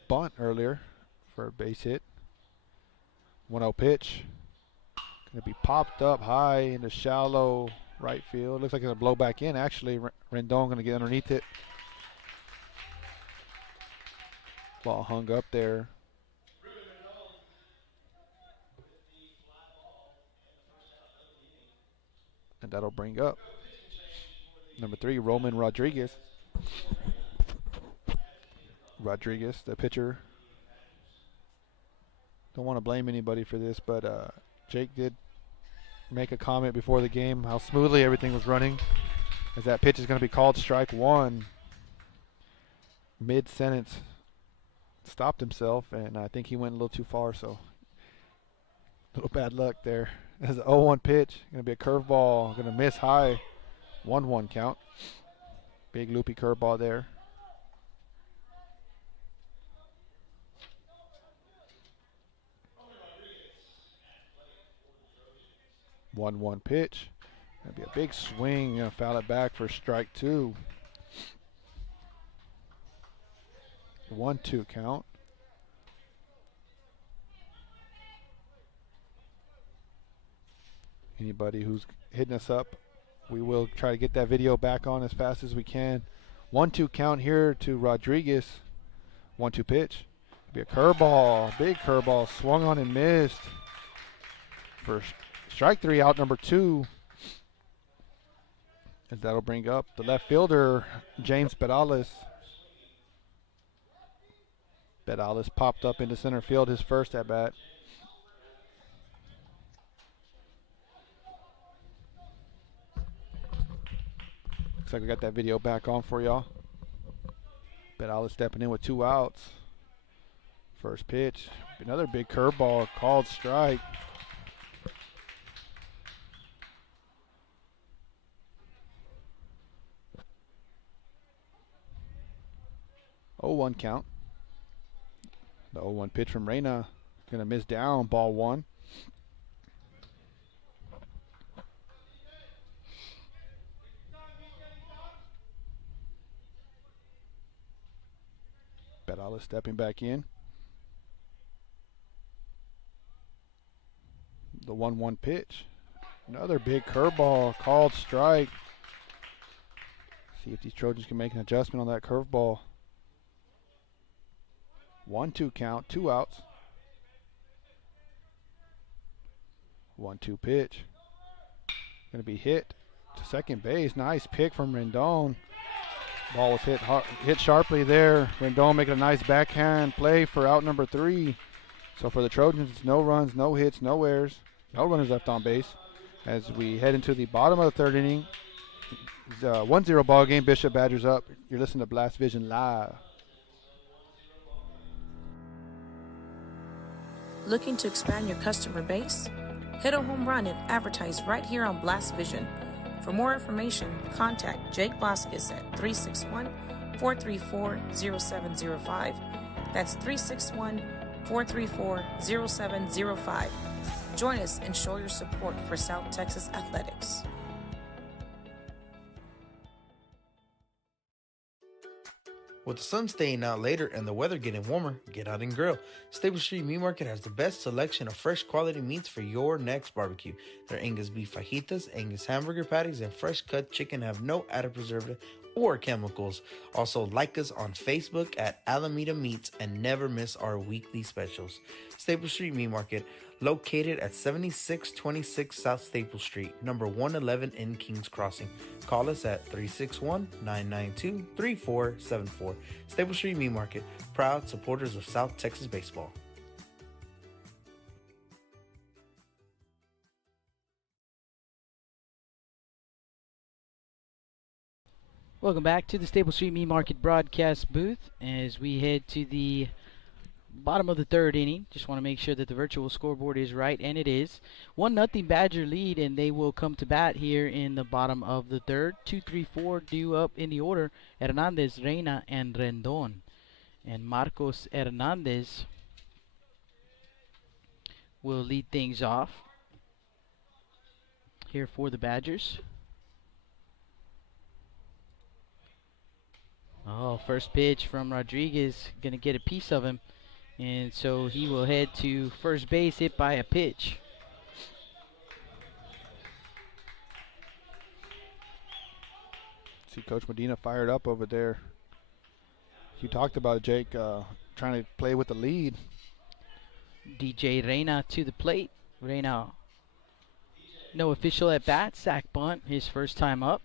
bunt earlier for a base hit. 1-0 pitch. Going to be popped up high in the shallow right field. Looks like it's going to blow back in actually. Rendon going to get underneath it. Ball hung up there. And that'll bring up number 3, Roman Rodriguez. Rodriguez, the pitcher. Don't want to blame anybody for this, but Jake did make a comment before the game how smoothly everything was running. As that pitch is going to be called strike one. Mid-sentence stopped himself, and I think he went a little too far, so a little bad luck there. As an 0-1 pitch, going to be a curveball, going to miss high. 1-1 count. Big loopy curveball there. One pitch. Gonna be a big swing. Gonna foul it back for strike two. 1-2 count. Anybody who's hitting us up, we will try to get that video back on as fast as we can. 1-2 count here to Rodriguez. 1-2 pitch. Be a curveball, big curveball, swung on and missed. For strike three, out number 2. And that'll bring up the left fielder, James Perales. Perales popped up into center field his first at bat. like we got that video back on for y'all. Peralez stepping in with 2 outs. First pitch. Another big curveball, called strike. Oh, 1 count. The 0-1 pitch from Reyna. Going to miss down, ball 1. Peralez stepping back in. The 1-1 pitch. Another big curveball, called strike. See if these Trojans can make an adjustment on that curveball. 1-2 count, 2 outs. 1-2 pitch. Going to be hit to second base. Nice pick from Rendon. Ball was hit sharply there. Rendon making a nice backhand play for out number 3. So for the Trojans, it's no runs, no hits, no errors, no runners left on base. As we head into the bottom of the 3rd inning, it's a 1-0 ball game. Bishop Badgers up. You're listening to Blast Vision Live. Looking to expand your customer base? Hit a home run and advertise right here on Blast Vision. For more information, contact Jake Vasquez at 361-434-0705. That's 361-434-0705. Join us and show your support for South Texas Athletics. With the sun staying out later and the weather getting warmer, get out and grill. Stable Street Meat Market has the best selection of fresh quality meats for your next barbecue. Their Angus beef fajitas, Angus hamburger patties, and fresh cut chicken have no added preservative or chemicals. Also, like us on Facebook at Alameda Meats and never miss our weekly specials. Stable Street Meat Market, located at 7626 South Staple Street, number 111 in Kings Crossing. Call us at 361-992-3474. Staple Street Meat Market, proud supporters of South Texas baseball. Welcome back to the Staple Street Meat Market broadcast booth as we head to the bottom of the 3rd inning. Just want to make sure that the virtual scoreboard is right, and it is. 1-0 Badger lead, and they will come to bat here in the bottom of the 3rd. 2, 3, 4 due up in the order. Hernandez, Reyna, and Rendon. And Marcos Hernandez will lead things off here for the Badgers. Oh, first pitch from Rodriguez, going to get a piece of him. And so he will head to first base, hit by a pitch. See Coach Medina fired up over there. You talked about it, Jake, trying to play with the lead. DJ Reyna to the plate. Reyna, no official at bat, sack bunt, his first time up.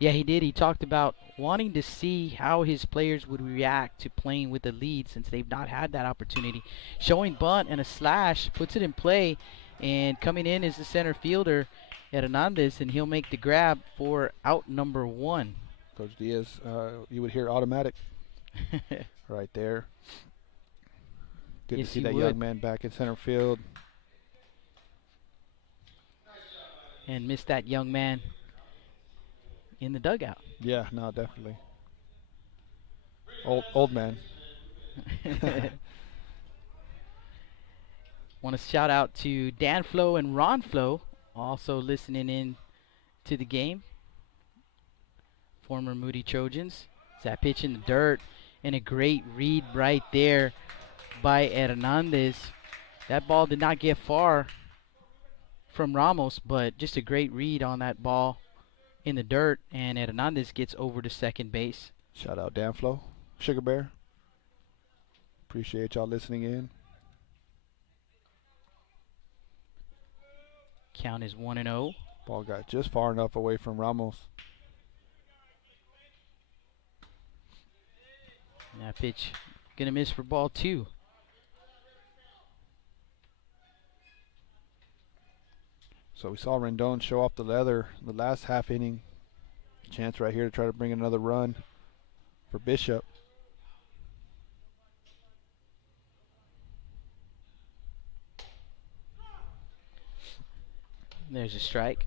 Yeah, he did. He talked about wanting to see how his players would react to playing with the lead since they've not had that opportunity. Showing bunt and a slash, puts it in play, and coming in is the center fielder, Hernandez, and he'll make the grab for out number 1. Coach Diaz, you would hear automatic right there. Good Yes, to see he that would. young man back in center field. And miss that young man in the dugout. Yeah, no, definitely. Old man. Want to shout out to Dan Flo and Ron Flo, also listening in to the game. Former Moody Trojans. That pitch in the dirt, and a great read right there by Hernandez. That ball did not get far from Ramos, but just a great read on that ball in the dirt, and Hernandez gets over to second base. Shout out Danflo, Sugar Bear. Appreciate y'all listening in. Count is 1-0. Ball got just far enough away from Ramos. And that pitch gonna miss for ball 2. So we saw Rendon show off the leather the last half inning. Chance right here to try to bring another run for Bishop. There's a strike.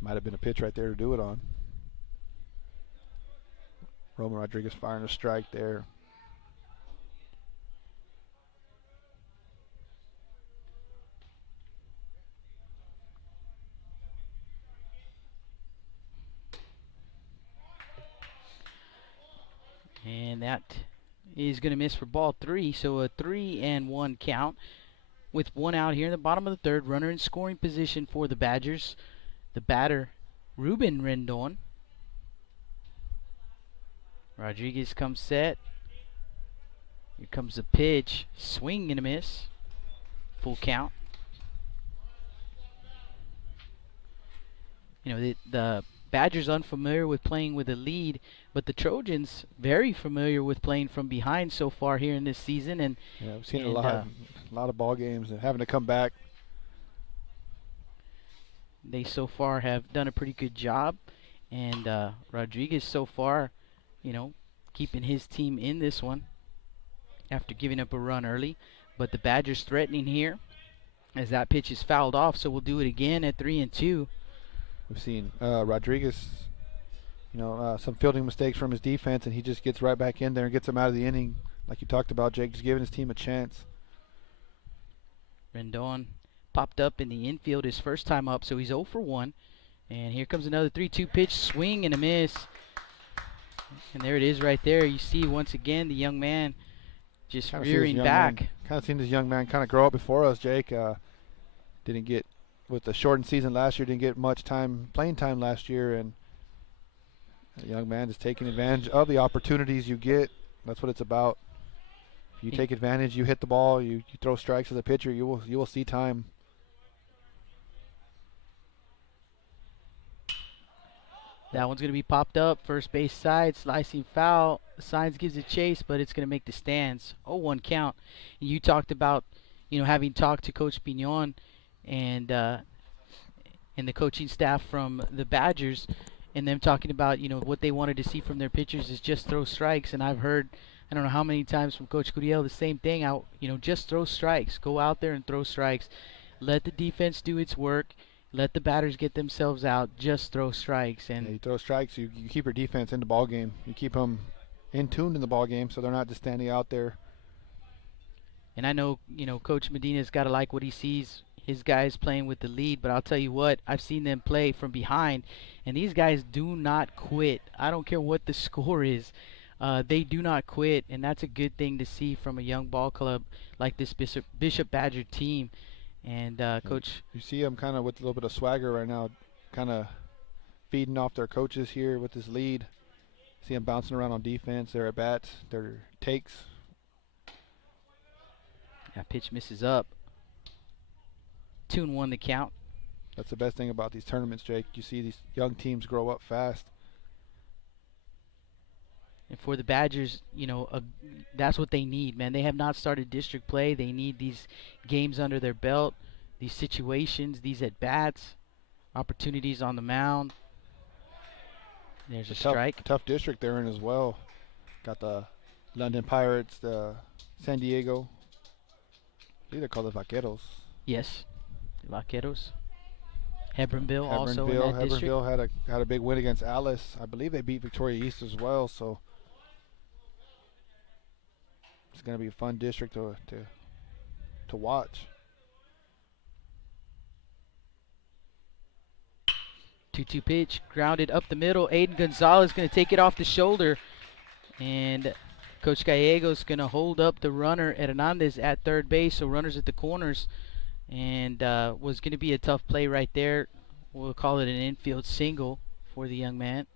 Might have been a pitch right there to do it on. Roman Rodriguez firing a strike there. And that is going to miss for ball 3. So a 3-1 count with one out here in the bottom of the third. Runner in scoring position for the Badgers. The batter, Ruben Rendon. Rodriguez comes set. Here comes the pitch. Swing and a miss. Full count. You know, the Badgers unfamiliar with playing with a lead, but the Trojans very familiar with playing from behind so far here in this season. And yeah, we've seen a lot of ball games and having to come back. They so far have done a pretty good job, and Rodriguez so far, you know, keeping his team in this one after giving up a run early. But the Badgers threatening here as that pitch is fouled off, so we'll do it again at 3-2. We've seen Rodriguez, you know, some fielding mistakes from his defense, and he just gets right back in there and gets him out of the inning, like you talked about, Jake, just giving his team a chance. Rendon popped up in the infield his first time up, so he's 0 for 1. And here comes another 3-2 pitch, swing and a miss. And there it is right there. You see once again the young man just rearing back. Kind of seen this young man kind of grow up before us, Jake. Didn't get, with the shortened season last year, didn't get much playing time last year. And the young man is taking advantage of the opportunities you get. That's what it's about. If you take advantage, you hit the ball, you throw strikes as a pitcher, you will see time. That one's going to be popped up. First base side, slicing foul. Signs gives a chase, but it's going to make the stands. 0-1 count. And you talked about, you know, having talked to Coach Pignon and the coaching staff from the Badgers, and them talking about, you know, what they wanted to see from their pitchers is just throw strikes. And I've heard, I don't know how many times from Coach Curiel, the same thing. You know, just throw strikes. Go out there and throw strikes. Let the defense do its work. Let the batters get themselves out. Just throw strikes. And you throw strikes, you keep your defense in the ball game. You keep them in tune in the ball game, so they're not just standing out there. And I know, you know, Coach Medina's got to like what he sees his guys playing with the lead, but I'll tell you what, I've seen them play from behind, and these guys do not quit. I don't care what the score is. They do not quit, and that's a good thing to see from a young ball club like this Bishop Badger team. And Coach, you see them kind of with a little bit of swagger right now, kind of feeding off their coaches here with this lead. See them bouncing around on defense, their at bats, their takes. That pitch misses up. 2-1 the count. That's the best thing about these tournaments, Jake. You see these young teams grow up fast. And for the Badgers, you know, that's what they need, man. They have not started district play. They need these games under their belt, these situations, these at-bats, opportunities on the mound. There's a strike. Tough district they're in as well. Got the London Pirates, the San Diego. I think they're called the Vaqueros. Yes, the Vaqueros. Hebronville also in that district. Hebronville had a big win against Alice. I believe they beat Victoria East as well, so it's going to be a fun district to watch. 2-2 pitch, grounded up the middle. Aiden Gonzalez going to take it off the shoulder, and Coach Gallegos going to hold up the runner Hernandez at third base, so runners at the corners, and was going to be a tough play right there. We'll call it an infield single for the young man.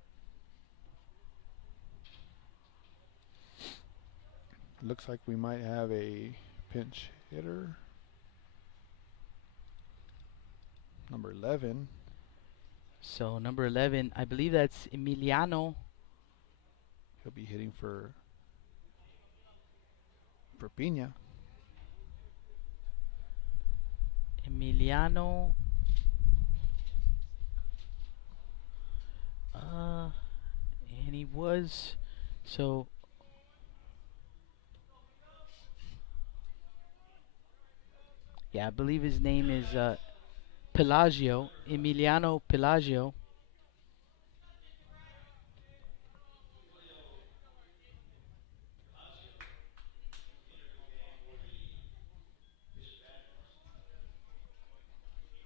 Looks like we might have a pinch hitter. Number 11. So number 11, I believe that's Emiliano. He'll be hitting for Pina. Emiliano. And he was, so yeah, I believe his name is Pelagio, Emiliano Pelagio.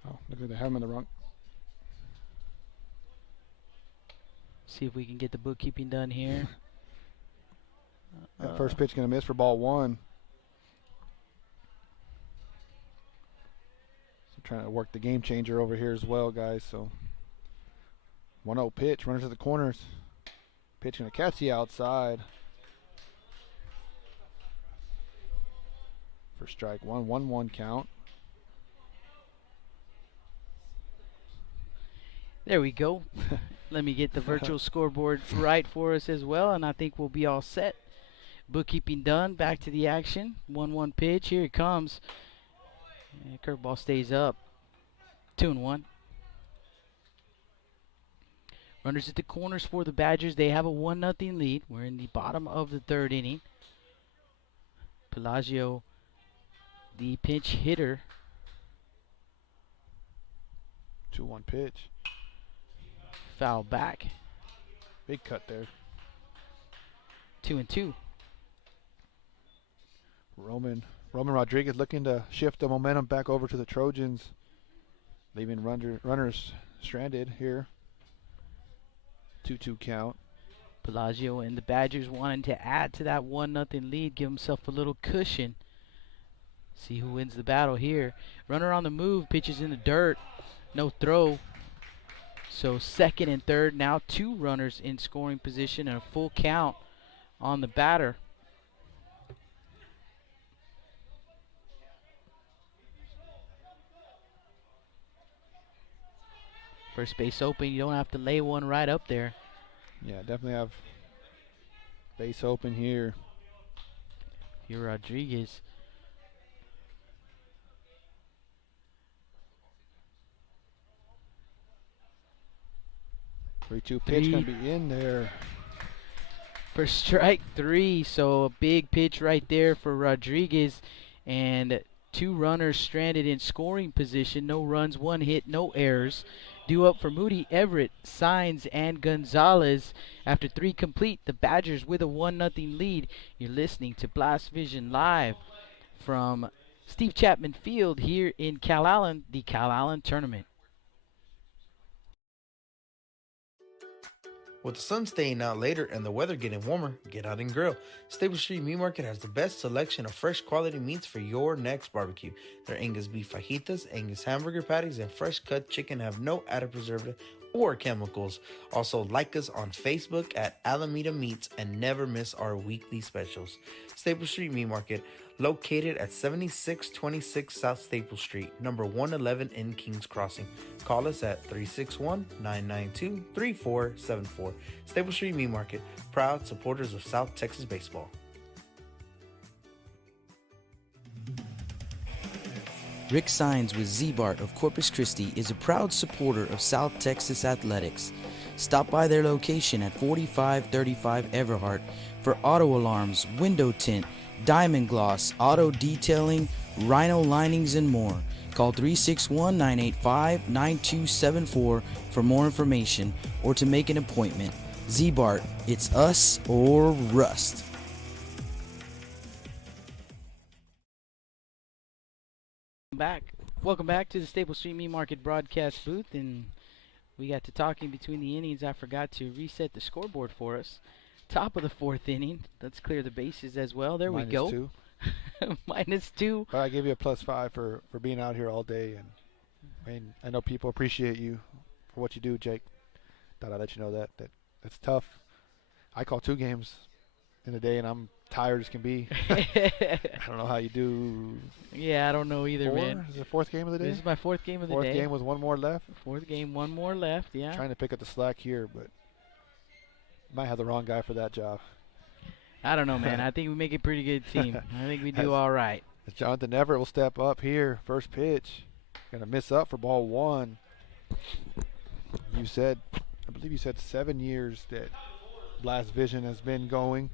Oh, look at they have him in the wrong. See if we can get the bookkeeping done here. That first pitch going to miss for ball 1. So trying to work the game changer over here as well, guys. So 1-0 pitch, runners at the corners. Pitch going to catch the outside. For strike 1, 1-1 count. There we go. Let me get the virtual scoreboard right for us as well, and I think we'll be all set. Bookkeeping done. Back to the action. 1-1 pitch. Here it comes. And curveball stays up. 2-1. Runners at the corners for the Badgers. They have a 1-0 lead. We're in the bottom of the 3rd inning. Pelagio, the pinch hitter. 2-1 pitch. Foul back. Big cut there. 2-2. Roman Rodriguez looking to shift the momentum back over to the Trojans, leaving runners stranded here. 2-2 count. Pelagio and the Badgers wanting to add to that 1-0 lead, give himself a little cushion. See who wins the battle here. Runner on the move, pitches in the dirt. No throw. So 2nd and 3rd, now 2 runners in scoring position and a full count on the batter. First base open, you don't have to lay one right up there. Yeah, definitely have base open here. Here Rodriguez. Three-two pitch going to be in there. For strike 3, so a big pitch right there for Rodriguez, and 2 runners stranded in scoring position. No runs, 1 hit, no errors. Due up for Moody, Everett, Signs, and Gonzalez. After 3 complete, the Badgers with a 1-0 lead. You're listening to Blast Vision live from Steve Chapman Field here in Calallen, the Calallen Tournament. With the sun staying out later and the weather getting warmer, get out and grill. Stable Street Meat Market has the best selection of fresh quality meats for your next barbecue. Their Angus beef fajitas, Angus hamburger patties, and fresh cut chicken have no added preservative or chemicals. Also, like us on Facebook at Alameda Meats and never miss our weekly specials. Stable Street Meat Market, located at 7626 South Staple Street, number 111 in Kings Crossing. Call us at 361-992-3474. Staple Street Meat Market, proud supporters of South Texas baseball. Rick Signs with Z-Bart of Corpus Christi is a proud supporter of South Texas athletics. Stop by their location at 4535 Everhart for auto alarms, window tint, diamond gloss, auto detailing, rhino linings, and more. Call 361-985-9274 for more information or to make an appointment. Z-Bart, it's us or rust. Welcome back to the Staple Street Meat Market broadcast booth, and we got to talking between the innings. I forgot to reset the scoreboard for us. Top of the 4th inning. Let's clear the bases as well. There we go. -2. -2. But I give you a +5 for being out here all day, and I know people appreciate you for what you do, Jake. Thought I'd let you know that's tough. I call 2 games in a day, and I'm tired as can be. I don't know how you do. Yeah, I don't know either, 4? man. Is it the 4th game of the day? This is my 4th game of the 4th day. game with 1 more left. 4th game, 1 more left, yeah. Trying to pick up the slack here, but might have the wrong guy for that job. I don't know, man. I think we make a pretty good team. I think we do all right. As Jonathan Everett will step up here. First pitch. Going to miss up for ball 1. I believe you said 7 years that Blast Vision has been going.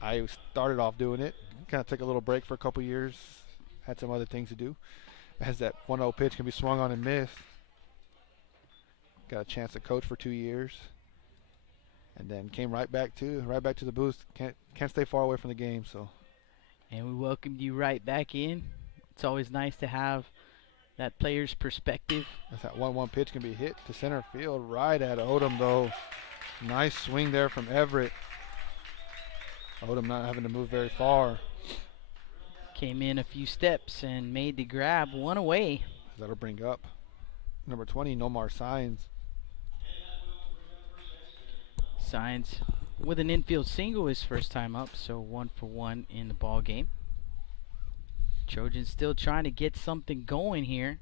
I started off doing it, kind of took a little break for a couple years, had some other things to do. As that 1-0 pitch can be swung on and missed. Got a chance to coach for 2 years, and then came right back to the booth. Can't stay far away from the game. So. And we welcomed you right back in. It's always nice to have that player's perspective. As that 1-1 pitch can be hit to center field, right at Odom though. Nice swing there from Everett. Odom not having to move very far. Came in a few steps and made the grab, one away. That'll bring up number 20, Nomar Signs. Signs with an infield single his first time up, so 1 for 1 in the ball game. Trojans still trying to get something going here.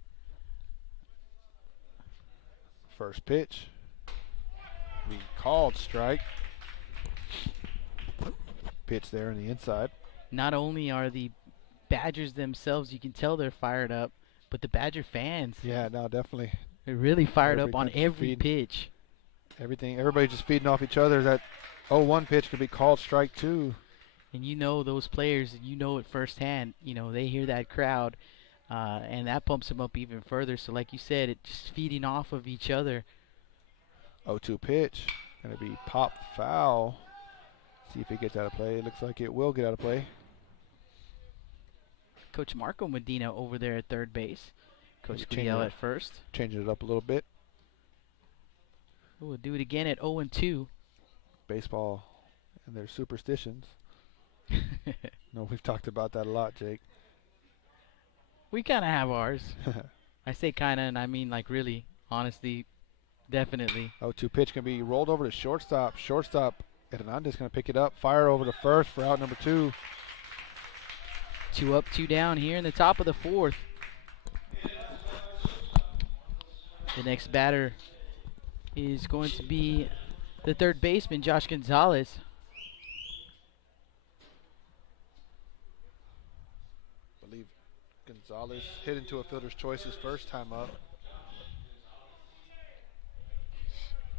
First pitch. Be called strike. Pitch there on the inside. Not only are the Badgers themselves, you can tell they're fired up, but the Badger fans. Yeah, no, definitely. They're really fired up on every pitch. Everybody just feeding off each other. That 0-1 pitch could be called strike 2. And you know those players, you know it firsthand. You know, they hear that crowd, and that pumps them up even further. So like you said, it's just feeding off of each other. 0-2 pitch. Going to be pop foul. See if it gets out of play. It looks like it will get out of play. Coach Marco Medina over there at third base. Coach Gudiel at first. Changing it up a little bit. We'll do it again at 0-2. Baseball and their superstitions. No, we've talked about that a lot, Jake. We kind of have ours. I say kind of, and I mean like really, honestly, definitely. 0-2 pitch can be rolled over to shortstop. Shortstop, Hernandez going to pick it up. Fire over to first for out number 2. 2 up, 2 down here in the top of the 4th. The next batter is going to be the third baseman, Josh Gonzalez. I believe Gonzalez hit into a fielder's choice his first time up.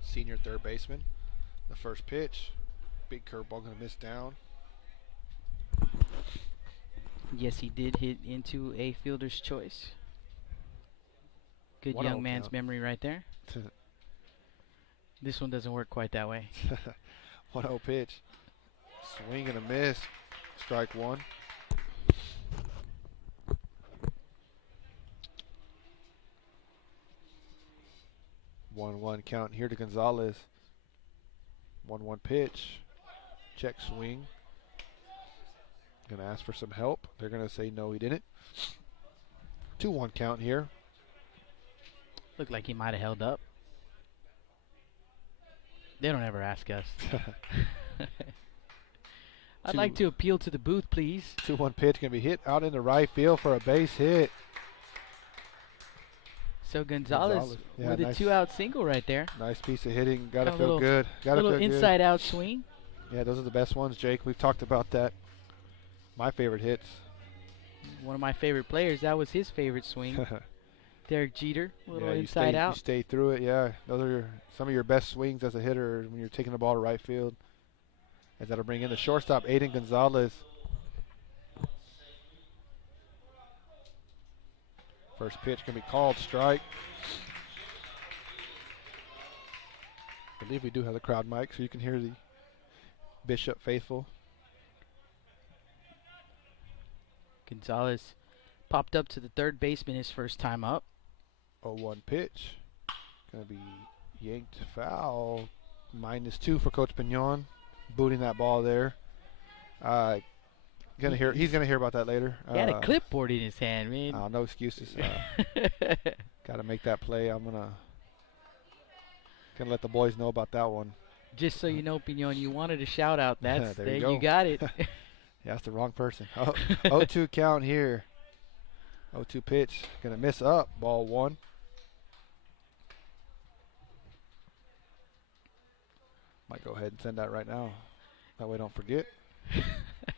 Senior third baseman. The first pitch. Big curveball going to miss down. Yes, he did hit into a fielder's choice. Good young man's count. memory right there. This one doesn't work quite that way. 1-0 pitch. Swing and a miss. Strike 1. One count here to Gonzalez. 1-1 pitch. Check swing. Gonna ask for some help. They're gonna say no, he didn't. 2-1 count here. Looked like he might have held up. They don't ever ask us. I'd like to appeal to the booth, please. 2-1 pitch gonna be hit out into right field for a base hit. So Gonzalez yeah, with a nice, 2-out single right there. Nice piece of hitting. Gotta Got a feel little- good. Gotta Little feel good. inside-out swing. Yeah, those are the best ones, Jake. We've talked about that. My favorite hits. One of my favorite players. That was his favorite swing. Derek Jeter, little You inside out. stay through it. Yeah, those are some of your best swings as a hitter when you're taking the ball to right field. As that'll bring in the shortstop, Aiden Gonzalez. First pitch can be called strike. I believe we do have the crowd mic, so you can hear the Bishop faithful. Gonzalez popped up to the third baseman his first time up. 0-1 pitch. Gonna be yanked foul. -2 for Coach Pignon. Booting that ball there. He's gonna hear about that later. He had a clipboard in his hand, man. No excuses. Gotta make that play. I'm gonna let the boys know about that one. Just so you know, Pignon, you wanted a shout out. That's There there you go. you got it. Yeah, that's the wrong person. 0-2 count here. 0-2 pitch. Gonna miss up. Ball 1. Might go ahead and send that right now. That way don't forget.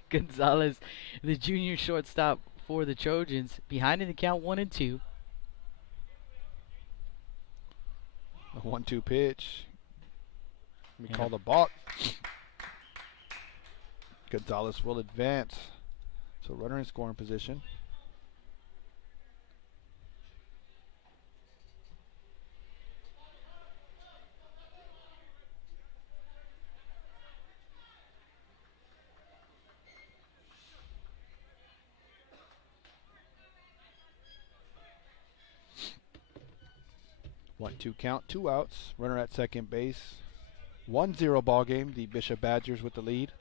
Gonzalez, the junior shortstop for the Trojans, behind in the count 1-2. A 1-2 pitch. We call the balk. Gonzalez will advance. So runner in scoring position. One, two count, 2 outs. Runner at second base. 1-0 ball game. The Bishop Badgers with the lead.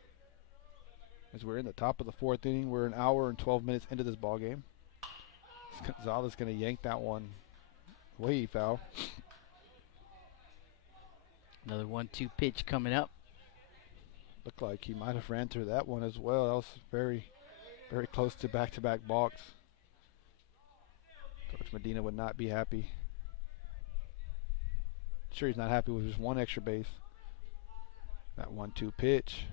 As we're in the top of the 4th inning, we're an hour and 12 minutes into this ball game. Gonzalez going to yank that one way foul. Another 1-2 pitch coming up. Looked like he might have ran through that one as well. That was very, very close to back-to-back balks. Coach Medina would not be happy. Sure, he's not happy with just one extra base. That 1-2 pitch.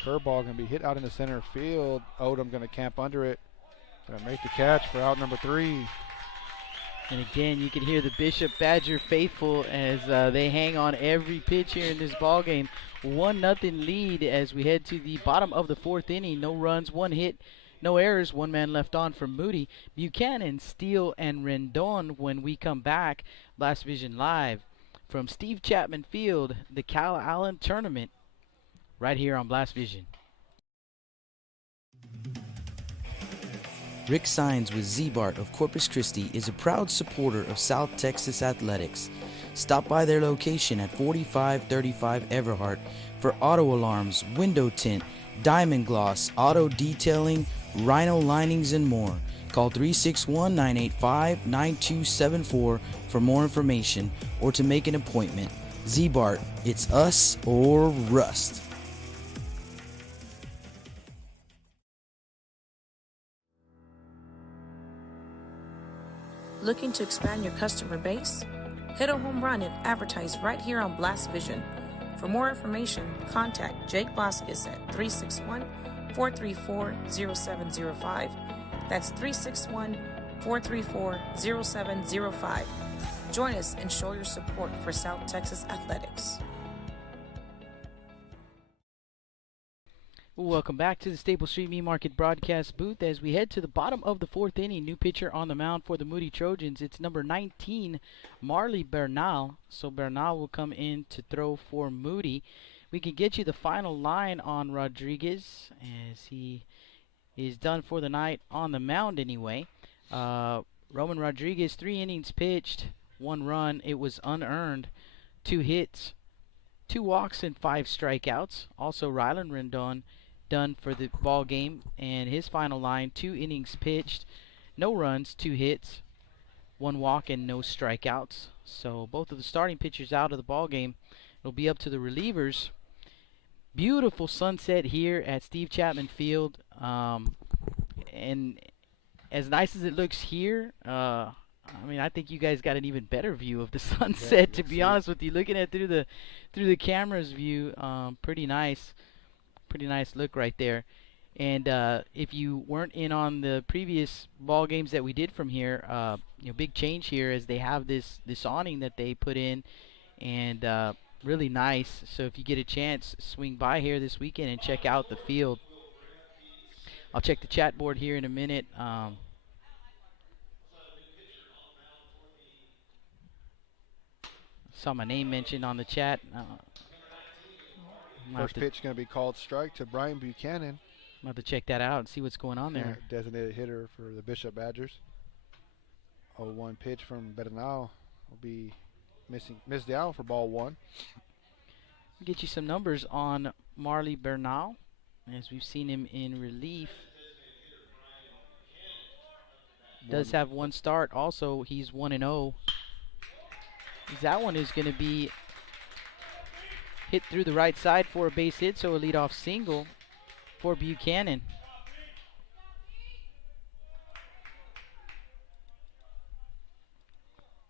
Curveball going to be hit out in the center field. Odom going to camp under it. Going to make the catch for out number 3. And again, you can hear the Bishop Badger faithful as they hang on every pitch here in this ball game. 1-0 lead as we head to the bottom of the 4th inning. No runs, 1 hit, no errors, 1 man left on from Moody. Buchanan, Steele, and Rendon when we come back. Blast Vision Live from Steve Chapman Field, the Calallen Tournament, right here on Blast Vision. Rick Sines with Z-Bart of Corpus Christi is a proud supporter of South Texas Athletics. Stop by their location at 4535 Everhart for auto alarms, window tint, diamond gloss, auto detailing, rhino linings, and more. Call 361-985-9274 for more information or to make an appointment. Z-Bart, it's us or rust. Looking to expand your customer base? Hit a home run and advertise right here on Blast Vision. For more information, contact Jake Vasquez at 361-434-0705. That's 361-434-0705. Join us and show your support for South Texas Athletics. Welcome back to the Staple Street Meat Market broadcast booth as we head to the bottom of the 4th inning. New pitcher on the mound for the Moody Trojans. It's number 19, Marley Bernal. So Bernal will come in to throw for Moody. We can get you the final line on Rodriguez as he is done for the night on the mound anyway. Roman Rodriguez, 3 innings pitched, 1 run. It was unearned, 2 hits, 2 walks, and 5 strikeouts. Also, Rylan Rendon done for the ball game, and his final line, 2 innings pitched, no runs, 2 hits, 1 walk, and no strikeouts. So both of the starting pitchers out of the ball game. It'll be up to the relievers. Beautiful sunset here at Steve Chapman Field, and as nice as it looks here, I mean, I think you guys got an even better view of the sunset. To be honest with you, looking at through the camera's view, pretty nice look right there. And if you weren't in on the previous ball games that we did from here, big change here as they have this awning that they put in, and really nice. So if you get a chance, swing by here this weekend and check out the field. I'll check the chat board here in a minute. Saw my name mentioned on the chat. First pitch going to be called strike to Brian Buchanan. I'm about to check that out and see what's going on there. Designated hitter for the Bishop Badgers. 0-1 pitch from Bernal will be missed out for ball 1. Get you some numbers on Marley Bernal as we've seen him in relief. Does have 1 start. Also, he's 1-0. That one is going to be hit through the right side for a base hit, so a leadoff single for Buchanan.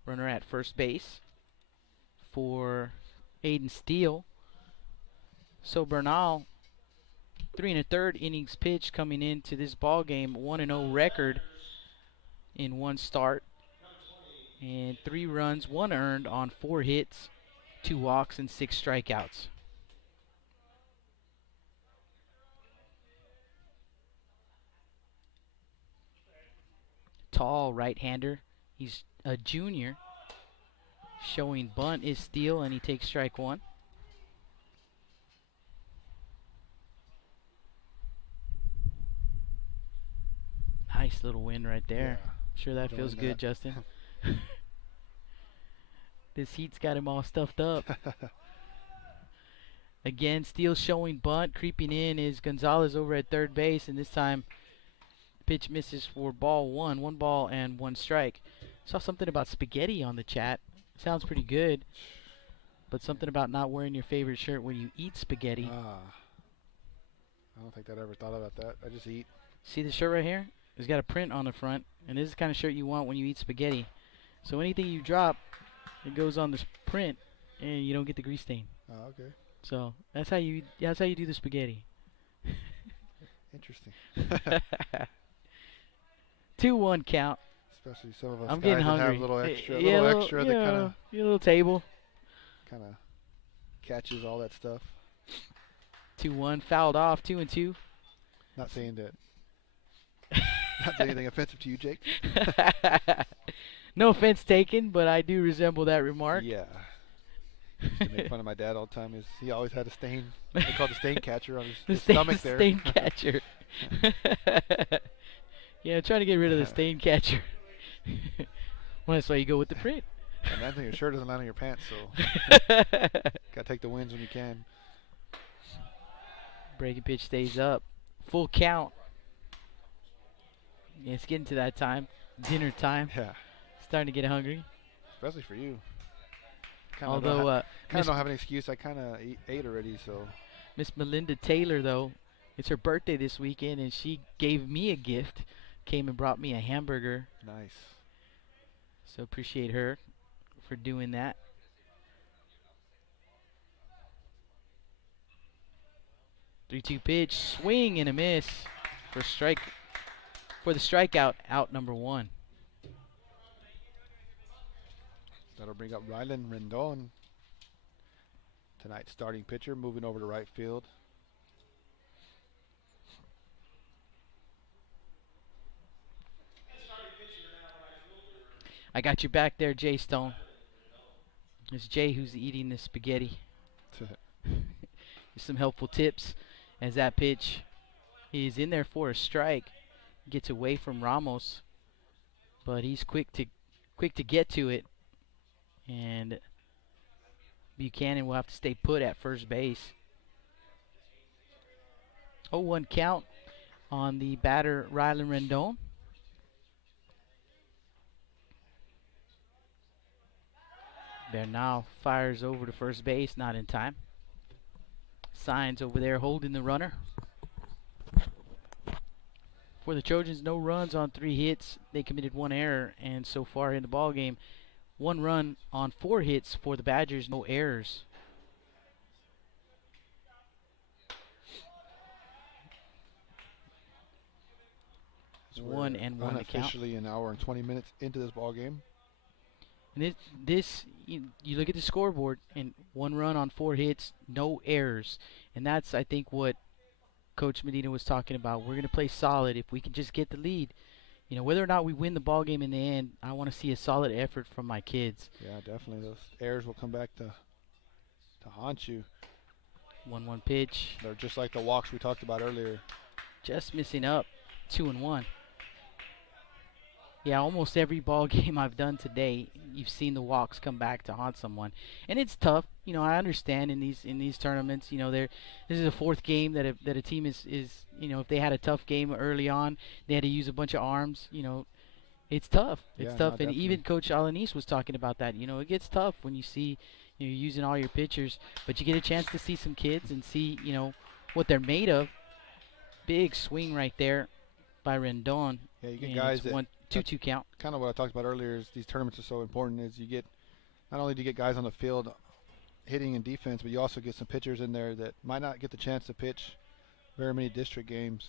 Runner at first base for Aiden Steele. So Bernal, 3 1/3 innings pitched coming into this ball game, 1-0 record in 1 start, and 3 runs, 1 earned on 4 hits. 2 walks and 6 strikeouts. Tall right-hander. He's a junior. Showing bunt is steal, and he takes strike 1. Nice little win right there. Yeah. Sure that feels good, Justin. This heat's got him all stuffed up. Again, Steele showing bunt. Creeping in is Gonzalez over at third base, and this time pitch misses for ball 1. 1 ball and 1 strike. Saw something about spaghetti on the chat. Sounds pretty good, but something about not wearing your favorite shirt when you eat spaghetti. I don't think I'd ever thought about that. I just eat. See the shirt right here? It's got a print on the front, and this is the kind of shirt you want when you eat spaghetti. So anything you drop, it goes on this print, and you don't get the grease stain. Oh, okay. So that's how you do the spaghetti. Interesting. 2-1 count. Especially some of us I'm guys getting that hungry. have a little extra, Yeah, that kind of a little table. Catches all that stuff. 2-1 fouled off. 2-2. Not saying that. Not saying anything offensive to you, Jake. No offense taken, but I do resemble that remark. Yeah. I used to make fun of my dad all the time. He always had a stain. They called the stain catcher on his stomach there. Stain catcher. Yeah, trying to get rid of the stain catcher. Well, that's why you go with the print. And that thing, your shirt doesn't land on your pants, so gotta take the wins when you can. Breaking pitch stays up. Full count. Yeah, it's getting to that time. Dinner time. Yeah. Starting to get hungry. Especially for you. Although, don't have an excuse. I kind of ate already, so. Miss Melinda Taylor, though, it's her birthday this weekend, and she gave me a gift. Came and brought me a hamburger. Nice. So appreciate her for doing that. Three-two pitch, swing and a miss for the strikeout. Out number 1. That'll bring up Rylan Rendon, tonight's starting pitcher, moving over to right field. I got you back there, Jay Stone. It's Jay who's eating the spaghetti. Some helpful tips as that pitch is in there for a strike. Gets away from Ramos, but he's quick to get to it. And Buchanan will have to stay put at first base. 0-1 count on the batter, Rylan Rendon. Bernal fires over to first base, not in time. Signs over there holding the runner. For the Trojans, no runs on 3 hits. They committed 1 error, and so far in the ball game, 1 run on 4 hits for the Badgers, no errors. So 1 and 1 to count. Unofficially an hour and 20 minutes into this ball game. And you look at the scoreboard, and 1 run on 4 hits, no errors. And that's, I think, what Coach Medina was talking about. We're going to play solid if we can just get the lead. You know, whether or not we win the ball game in the end, I want to see a solid effort from my kids. Yeah, definitely. Those errors will come back to haunt you. 1-1 pitch. They're just like the walks we talked about earlier. Just missing up. 2-1. Yeah, almost every ball game I've done today, you've seen the walks come back to haunt someone, and it's tough. You know, I understand in these tournaments. You know, this is a 4th game that a team is you know, if they had a tough game early on, they had to use a bunch of arms. You know, it's tough. It's Yeah, tough, no, and even Coach Alanis was talking about that. You know, it gets tough when you see you're using all your pitchers, but you get a chance to see some kids and see what they're made of. Big swing right there by Rendon. Yeah, you get guys that 2-2 count. Kind of what I talked about earlier is these tournaments are so important. Is you get not only do you get guys on the field hitting and defense, but you also get some pitchers in there that might not get the chance to pitch very many district games.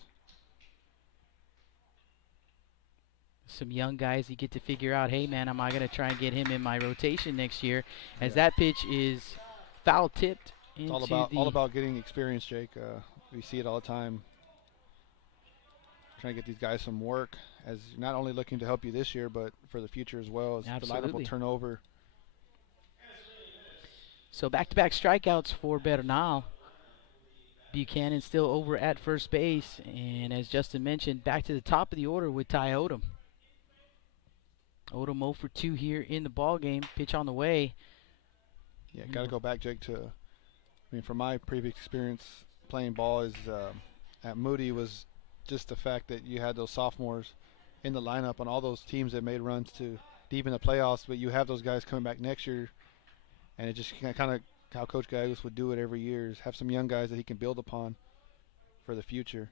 Some young guys you get to figure out, hey man, am I going to try and get him in my rotation next year? As that pitch is foul tipped It's into all about getting experience, Jake. We see it all the time. Trying to get these guys some work, as not only looking to help you this year, but for the future as well. As the lineup will turn over. So back-to-back strikeouts for Bernal. Buchanan still over at first base, and as Justin mentioned, back to the top of the order with Ty Odom. Odom 0 for 2 here in the ball game. Pitch on the way. Yeah, got to go back, Jake, from my previous experience playing ball is at Moody was just the fact that you had those sophomores in the lineup on all those teams that made runs to deep in the playoffs, but you have those guys coming back next year, and it just kind of how Coach Gallegos would do it every year is have some young guys that he can build upon for the future.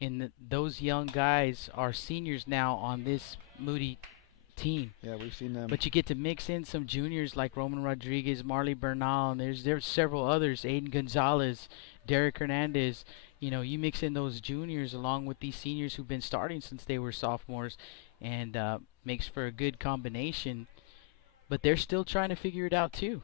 And those young guys are seniors now on this Moody team. Yeah, we've seen them. But you get to mix in some juniors like Roman Rodriguez, Marley Bernal, and there's several others, Aiden Gonzalez, Derek Hernandez. You know, you mix in those juniors along with these seniors who've been starting since they were sophomores, and makes for a good combination. But they're still trying to figure it out too.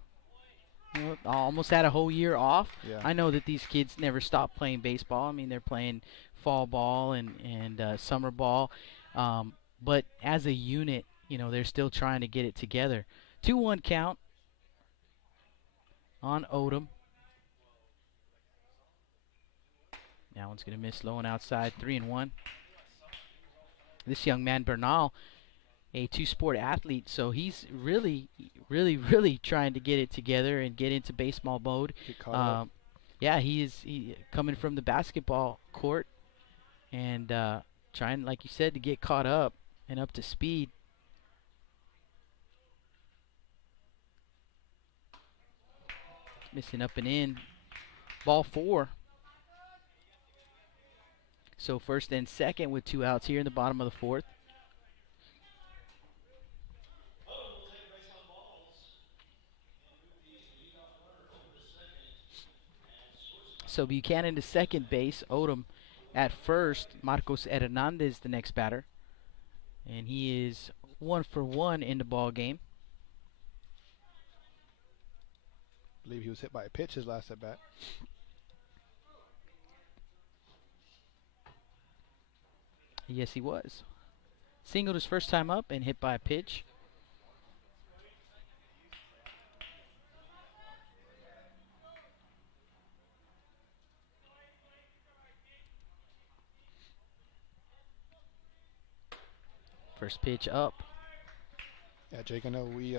You know, almost had a whole year off. Yeah. I know that these kids never stop playing baseball. I mean, they're playing fall ball and summer ball. But as a unit, you know, they're still trying to get it together. 2-1 count on Odom. That one's going to miss low and outside. 3-1. This young man, Bernal, a two-sport athlete, so he's really trying to get it together and get into baseball mode. Yeah, he is coming from the basketball court and trying, like you said, to get caught up and up to speed. Missing up and in. Ball 4. So first and second with 2 outs here in the bottom of the 4th. So Buchanan to second base, Odom at first, Marcos Hernandez the next batter. And he is 1 for 1 in the ball game. I believe he was hit by a pitch his last at bat. Yes, he was. Singled his first time up and hit by a pitch. First pitch up. Yeah, Jake, I know we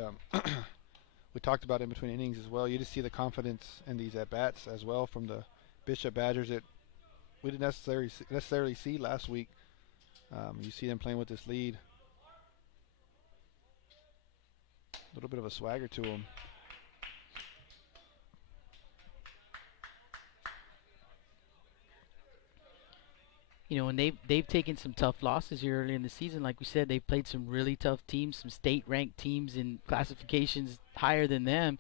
we talked about it in between innings as well. You just see the confidence in these at-bats as well from the Bishop Badgers that we didn't necessarily see last week. You see them playing with this lead. A little bit of a swagger to them. You know, and they've taken some tough losses here early in the season. Like we said, they've played some really tough teams, some state-ranked teams in classifications higher than them.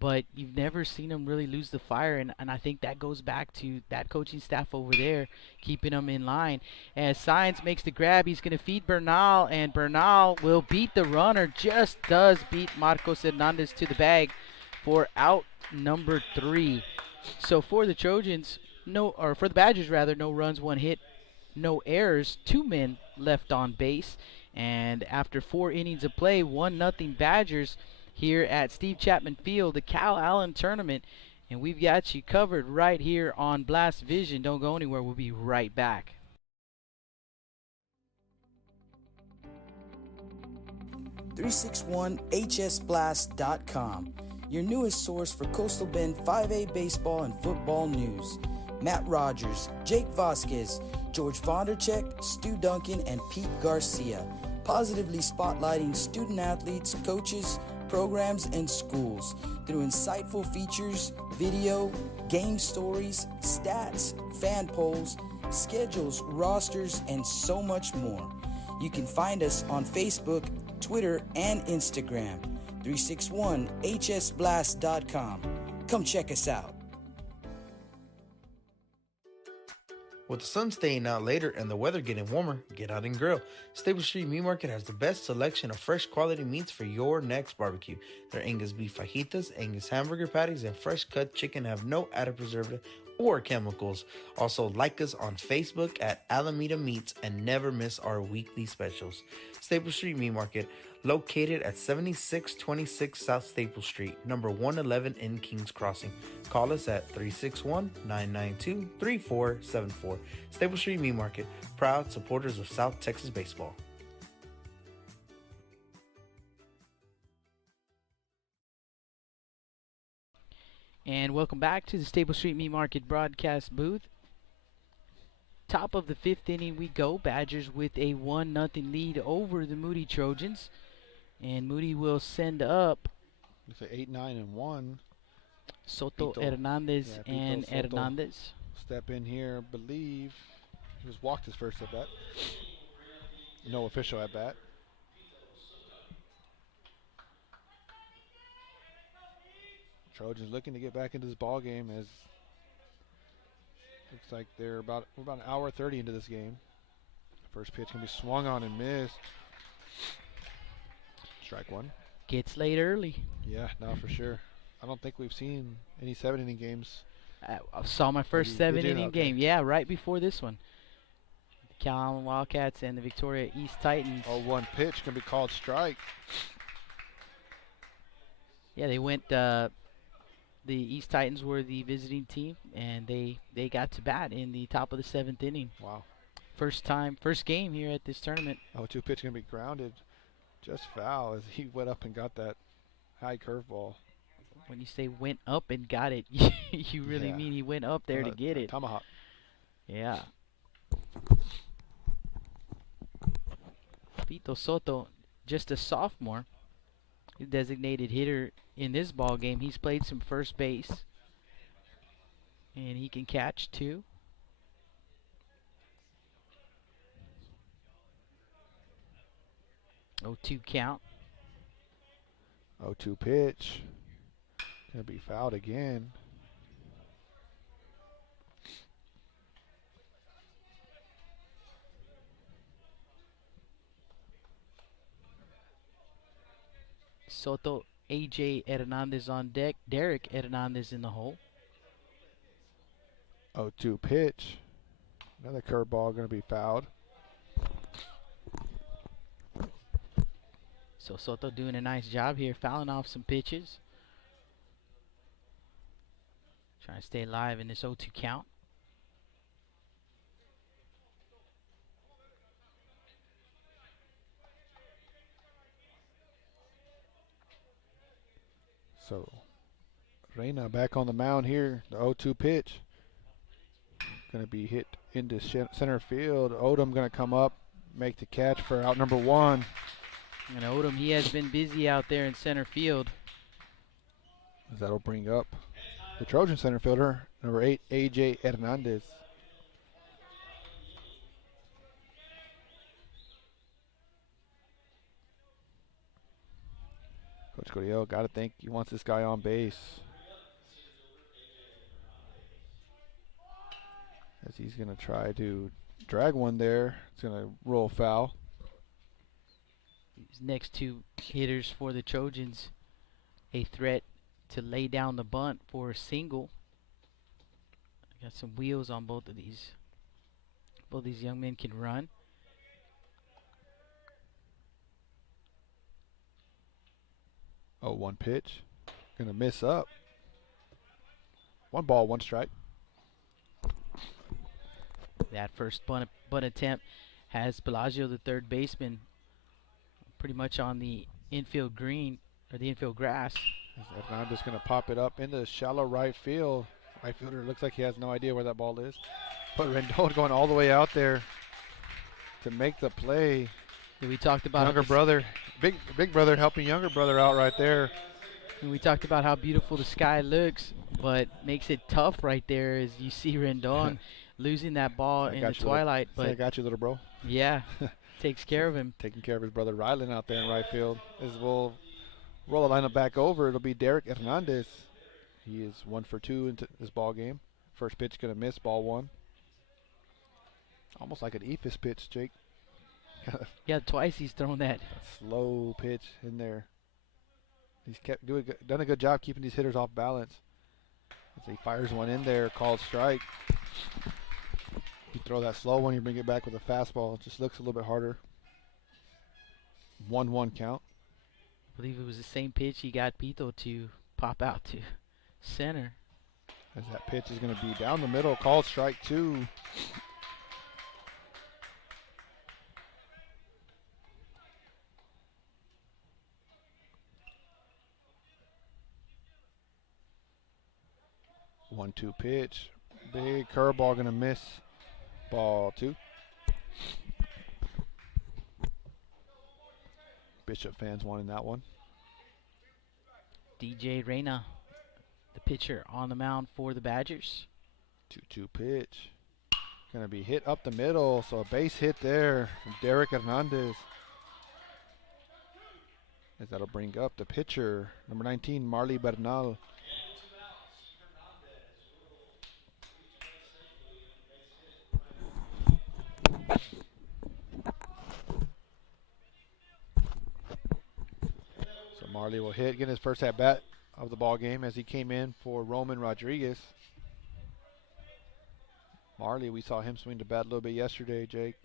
But you've never seen them really lose the fire, and I think that goes back to that coaching staff over there, keeping them in line. As Science makes the grab, he's going to feed Bernal, and Bernal will beat the runner, just does beat Marcos Hernandez to the bag for out number 3. So for the Trojans, for the Badgers rather, no runs, 1 hit, no errors, 2 men left on base, and after 4 innings of play, 1-0 Badgers here at Steve Chapman Field, the Calallen Tournament, and we've got you covered right here on Blast Vision. Don't go anywhere. We'll be right back. .361hsblast.com, your newest source for Coastal Bend 5A baseball and football news. Matt Rogers, Jake Vasquez, George Vondercheck, Stu Duncan, and Pete Garcia, positively spotlighting student athletes, coaches, programs, and schools through insightful features, video, game stories, stats, fan polls, schedules, rosters, and so much more. You can find us on Facebook, Twitter, and Instagram. 361hsblast.com. Come check us out. With the sun staying out later and the weather getting warmer, get out and grill. Stable Street Meat Market has the best selection of fresh quality meats for your next barbecue. Their Angus beef fajitas, Angus hamburger patties, and fresh cut chicken have no added preservative or chemicals. Also, like us on Facebook at Alameda Meats and never miss our weekly specials. Staple Street Meat Market, located at 7626 South Staple Street, number 111 in Kings Crossing. Call us at 361-992-3474. Staple Street Meat Market, proud supporters of South Texas baseball. And welcome back to the Staple Street Meat Market broadcast booth. Top of the 5th inning we go. Badgers with a 1-0 lead over the Moody Trojans. And Moody will send up It's an 8-9-1. Soto, Pito. Hernandez, Yeah, Pito and Soto. Hernandez. Step in here, believe he was walked his first at bat. No official at bat. Trojans looking to get back into this ball game as looks like we're about an hour 30 into this game. First pitch can be swung on and missed. Strike one. Gets late early. Yeah, no, for sure. I don't think we've seen any 7-inning games. I saw my first Did you? 7-inning Okay. game. Yeah, right before this one. The Calallen Wildcats and the Victoria East Titans. 0-1 pitch can be called strike. Yeah, they went. The East Titans were the visiting team, and they got to bat in the top of the 7th inning. Wow. First game here at this tournament. 0-2 pitch can be grounded. Just foul as he went up and got that high curveball. When you say went up and got it, you really Yeah. mean he went up there to get it. Tomahawk. Yeah. Pito Soto, just a sophomore, designated hitter in this ball game. He's played some first base, and he can catch too. Oh, 2 count. 0-2 pitch. Gonna be fouled again. Soto, AJ Hernandez on deck. Derek Hernandez in the hole. 0-2 pitch. Another curveball gonna be fouled. So Soto doing a nice job here, fouling off some pitches. Trying to stay alive in this 0-2 count. So Reyna back on the mound here. The 0-2 pitch. Gonna be hit into center field. Odom gonna come up, make the catch for out number 1. And Odom, he has been busy out there in center field. That'll bring up the Trojan center fielder, number 8, AJ Hernandez. Coach Codiel got to think he wants this guy on base. As he's going to try to drag one there. It's going to roll foul. These next 2 hitters for the Trojans, a threat to lay down the bunt for a single. Got some wheels on both of these. Both these young men can run. Oh, 1 pitch. Gonna miss up. 1 ball, 1 strike. That first bunt attempt has Bellagio, the third baseman, pretty much on the infield green, or the infield grass. Hernandez gonna pop it up in the shallow right field. Right fielder looks like he has no idea where that ball is. But Rendon going all the way out there to make the play. We talked about Younger brother, big brother helping younger brother out right there. And we talked about how beautiful the sky looks, but makes it tough right there as you see Rendon losing that ball in the twilight. But I got you, little bro. Yeah, takes care of him. Taking care of his brother Rylan out there in right field. As we'll roll the lineup back over, it'll be Derek Hernandez. He is 1 for 2 into this ball game. First pitch gonna miss, ball 1. Almost like an Ephus pitch, Jake. Yeah, twice he's thrown that. Slow pitch in there. He's done a good job keeping these hitters off balance. As he fires one in there, called strike. You throw that slow one, you bring it back with a fastball. It just looks a little bit harder. 1-1 count. I believe it was the same pitch he got Pito to pop out to center. As that pitch is going to be down the middle, called strike 2. One-two pitch. Big curveball going to miss. Ball 2. Bishop fans wanting that one. DJ Reyna, the pitcher on the mound for the Badgers. 2-2 pitch. Going to be hit up the middle, so a base hit there from Derek Hernandez. As that'll bring up the pitcher, number 19, Marley Bernal. So Marley will hit, getting his first at bat of the ball game as he came in for Roman Rodriguez. Marley, we saw him swing the bat a little bit yesterday, Jake.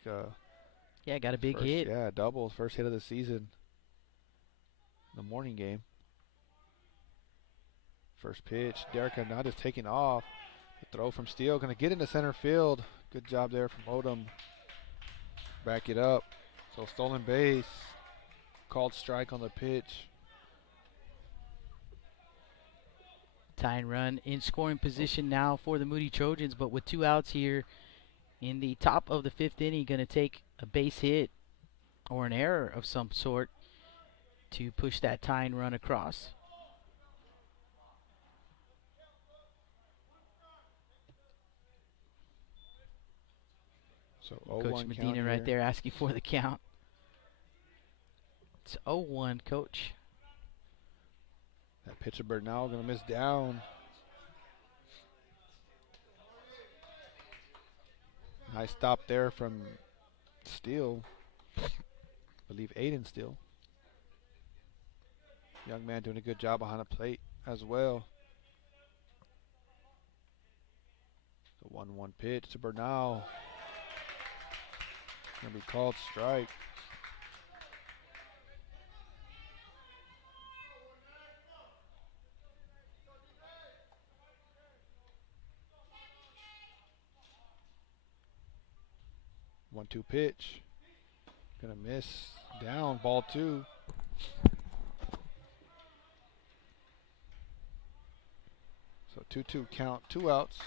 Yeah, got a big hit. Yeah, double, first hit of the season. The morning game. First pitch, Derek Hernandez taking off. The throw from Steele, going to get into center field. Good job there from Odom. Back it up. So stolen base. Called strike on the pitch. Tying run in scoring position now for the Moody Trojans, but with 2 outs here in the top of the 5th inning, going to take a base hit or an error of some sort to push that tying run across. So Coach Medina right there asking for the count. It's 0-1, Coach. That pitcher Bernal going to miss down. Nice stop there from Steele. I believe Aiden Steele. Young man doing a good job behind the plate as well. The 1-1 pitch to Bernal. Going to be called strike. One-two pitch. Gonna miss. Down. Ball 2. So 2-2 count. 2 outs.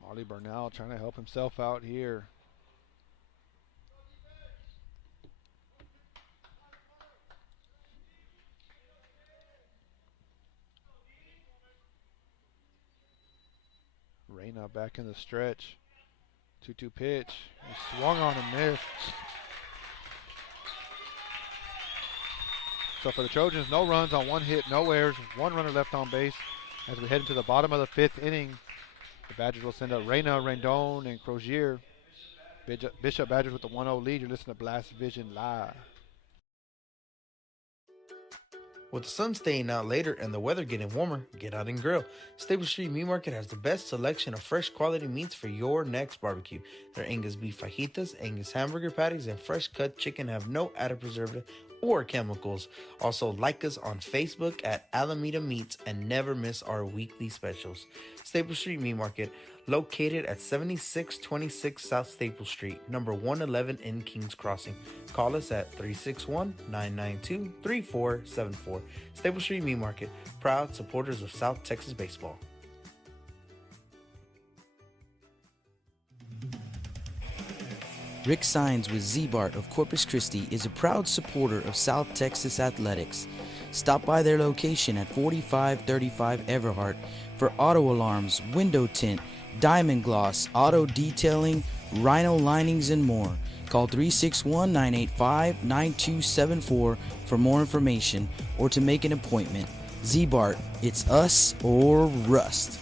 Marley Bernal trying to help himself out here. Reyna back in the stretch. 2-2 pitch. He swung on and missed. So for the Trojans, no runs on 1 hit, no errors, 1 runner left on base. As we head into the bottom of the 5th inning, the Badgers will send out Reyna, Rendon, and Crozier. Bishop Badgers with the 1-0 lead. You're listening to Blast Vision Live. With the sun staying out later and the weather getting warmer, get out and grill. Staple Street Meat Market has the best selection of fresh quality meats for your next barbecue. Their Angus beef fajitas, Angus hamburger patties, and fresh cut chicken have no added preservative or chemicals. Also, like us on Facebook at Alameda Meats and never miss our weekly specials. Staple Street Meat Market, located at 7626 South Staple Street, number 111 in Kings Crossing. Call us at 361-992-3474. Staple Street Meat Market, proud supporters of South Texas baseball. Rick Sines with Z-Bart of Corpus Christi is a proud supporter of South Texas athletics. Stop by their location at 4535 Everhart for auto alarms, window tint, diamond gloss, auto detailing, rhino linings, and more. Call 361-985-9274 for more information or to make an appointment. Z-Bart, it's us or rust.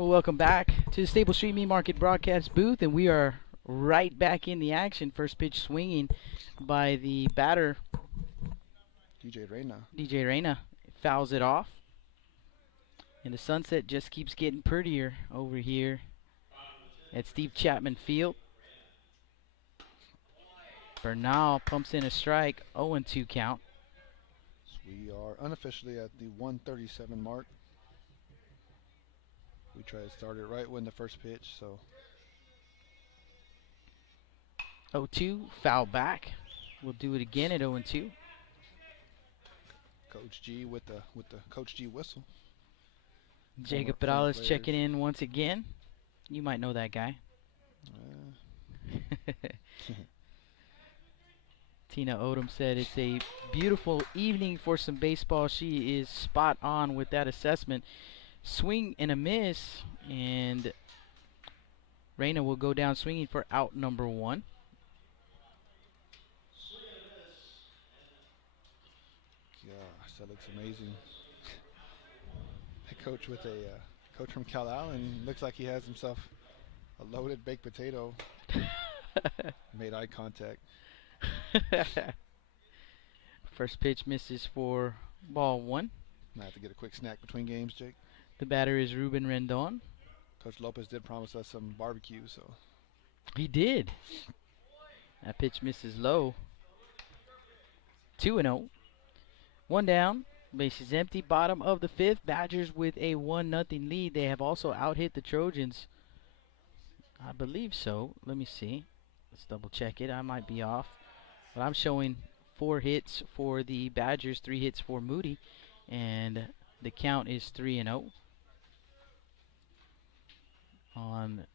Well, welcome back to the Staple Street Meat Market broadcast booth, and we are right back in the action. First pitch swinging by the batter, DJ Reyna. Fouls it off. And the sunset just keeps getting prettier over here at Steve Chapman Field. Bernal pumps in a strike, 0-2 count. So we are unofficially at the 137 mark. We try to start it right when the first pitch, so 0-2, foul back. We'll do it again at 0-2. Coach G with the Coach G whistle. Jacob Former Perales players. checking in once again. You might know that guy. Tina Odom said it's a beautiful evening for some baseball. She is spot on with that assessment. Swing and a miss, and Reyna will go down swinging for out number 1. Gosh, that looks amazing. A coach with a coach from Calallen looks like he has himself a loaded baked potato. Made eye contact. First pitch misses for ball 1. I have to get a quick snack between games, Jake. The batter is Ruben Rendon. Coach Lopez did promise us some barbecue, so He did. That pitch misses low. 2-0. 1 down. Bases empty. Bottom of the 5th. Badgers with a 1-0 lead. They have also out-hit the Trojans. I believe so. Let me see. Let's double check it. I might be off. But I'm showing 4 hits for the Badgers, 3 hits for Moody. And the count is 3-0. On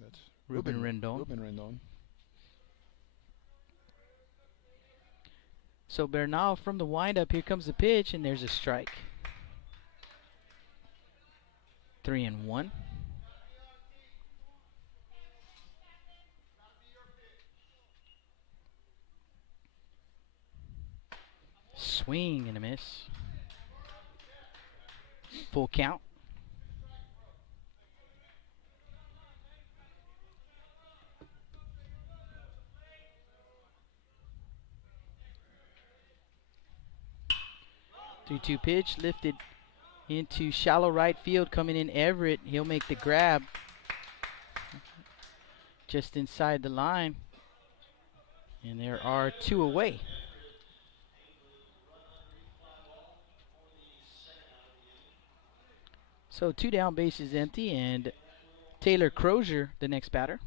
that's Ruben Rendon. Ruben Rendon. So Bernal from the windup. Here comes the pitch, and there's a strike. 3-1. Swing and a miss. Full count. Three-two pitch lifted into shallow right field. Coming in Everett. He'll make the grab just inside the line. And there are 2 away. So 2 down, bases empty, and Taylor Crozier, the next batter.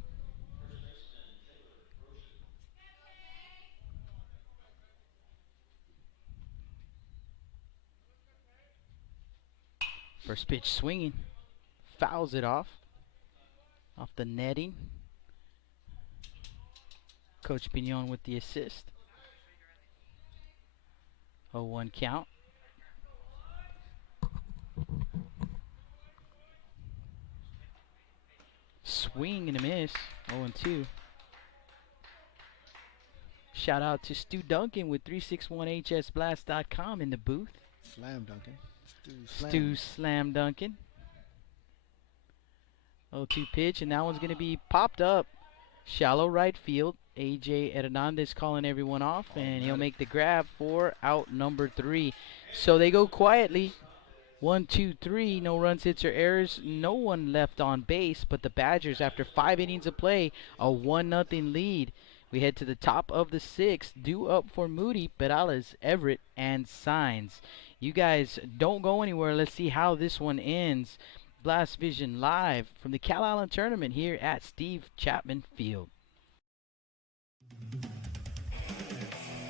First pitch swinging, fouls it off the netting. Coach Pignon with the assist. 0-1 count. Swing and a miss. 0-2. Shout out to Stu Duncan with 361hsblast.com in the booth. Slam Duncan. Stu Slam Duncan. 0-2 pitch, and that one's going to be popped up. Shallow right field. AJ Hernandez calling everyone off, and he'll make the grab for out number 3. So they go quietly. 1, 2, 3, no runs, hits, or errors. No one left on base, but the Badgers, after 5 innings of play, a 1-0 lead. We head to the top of the 6th, due up for Moody, Perales, Everett, and Signs. You guys don't go anywhere. Let's see how this one ends. Blast Vision live from the Calallen Tournament here at Steve Chapman Field.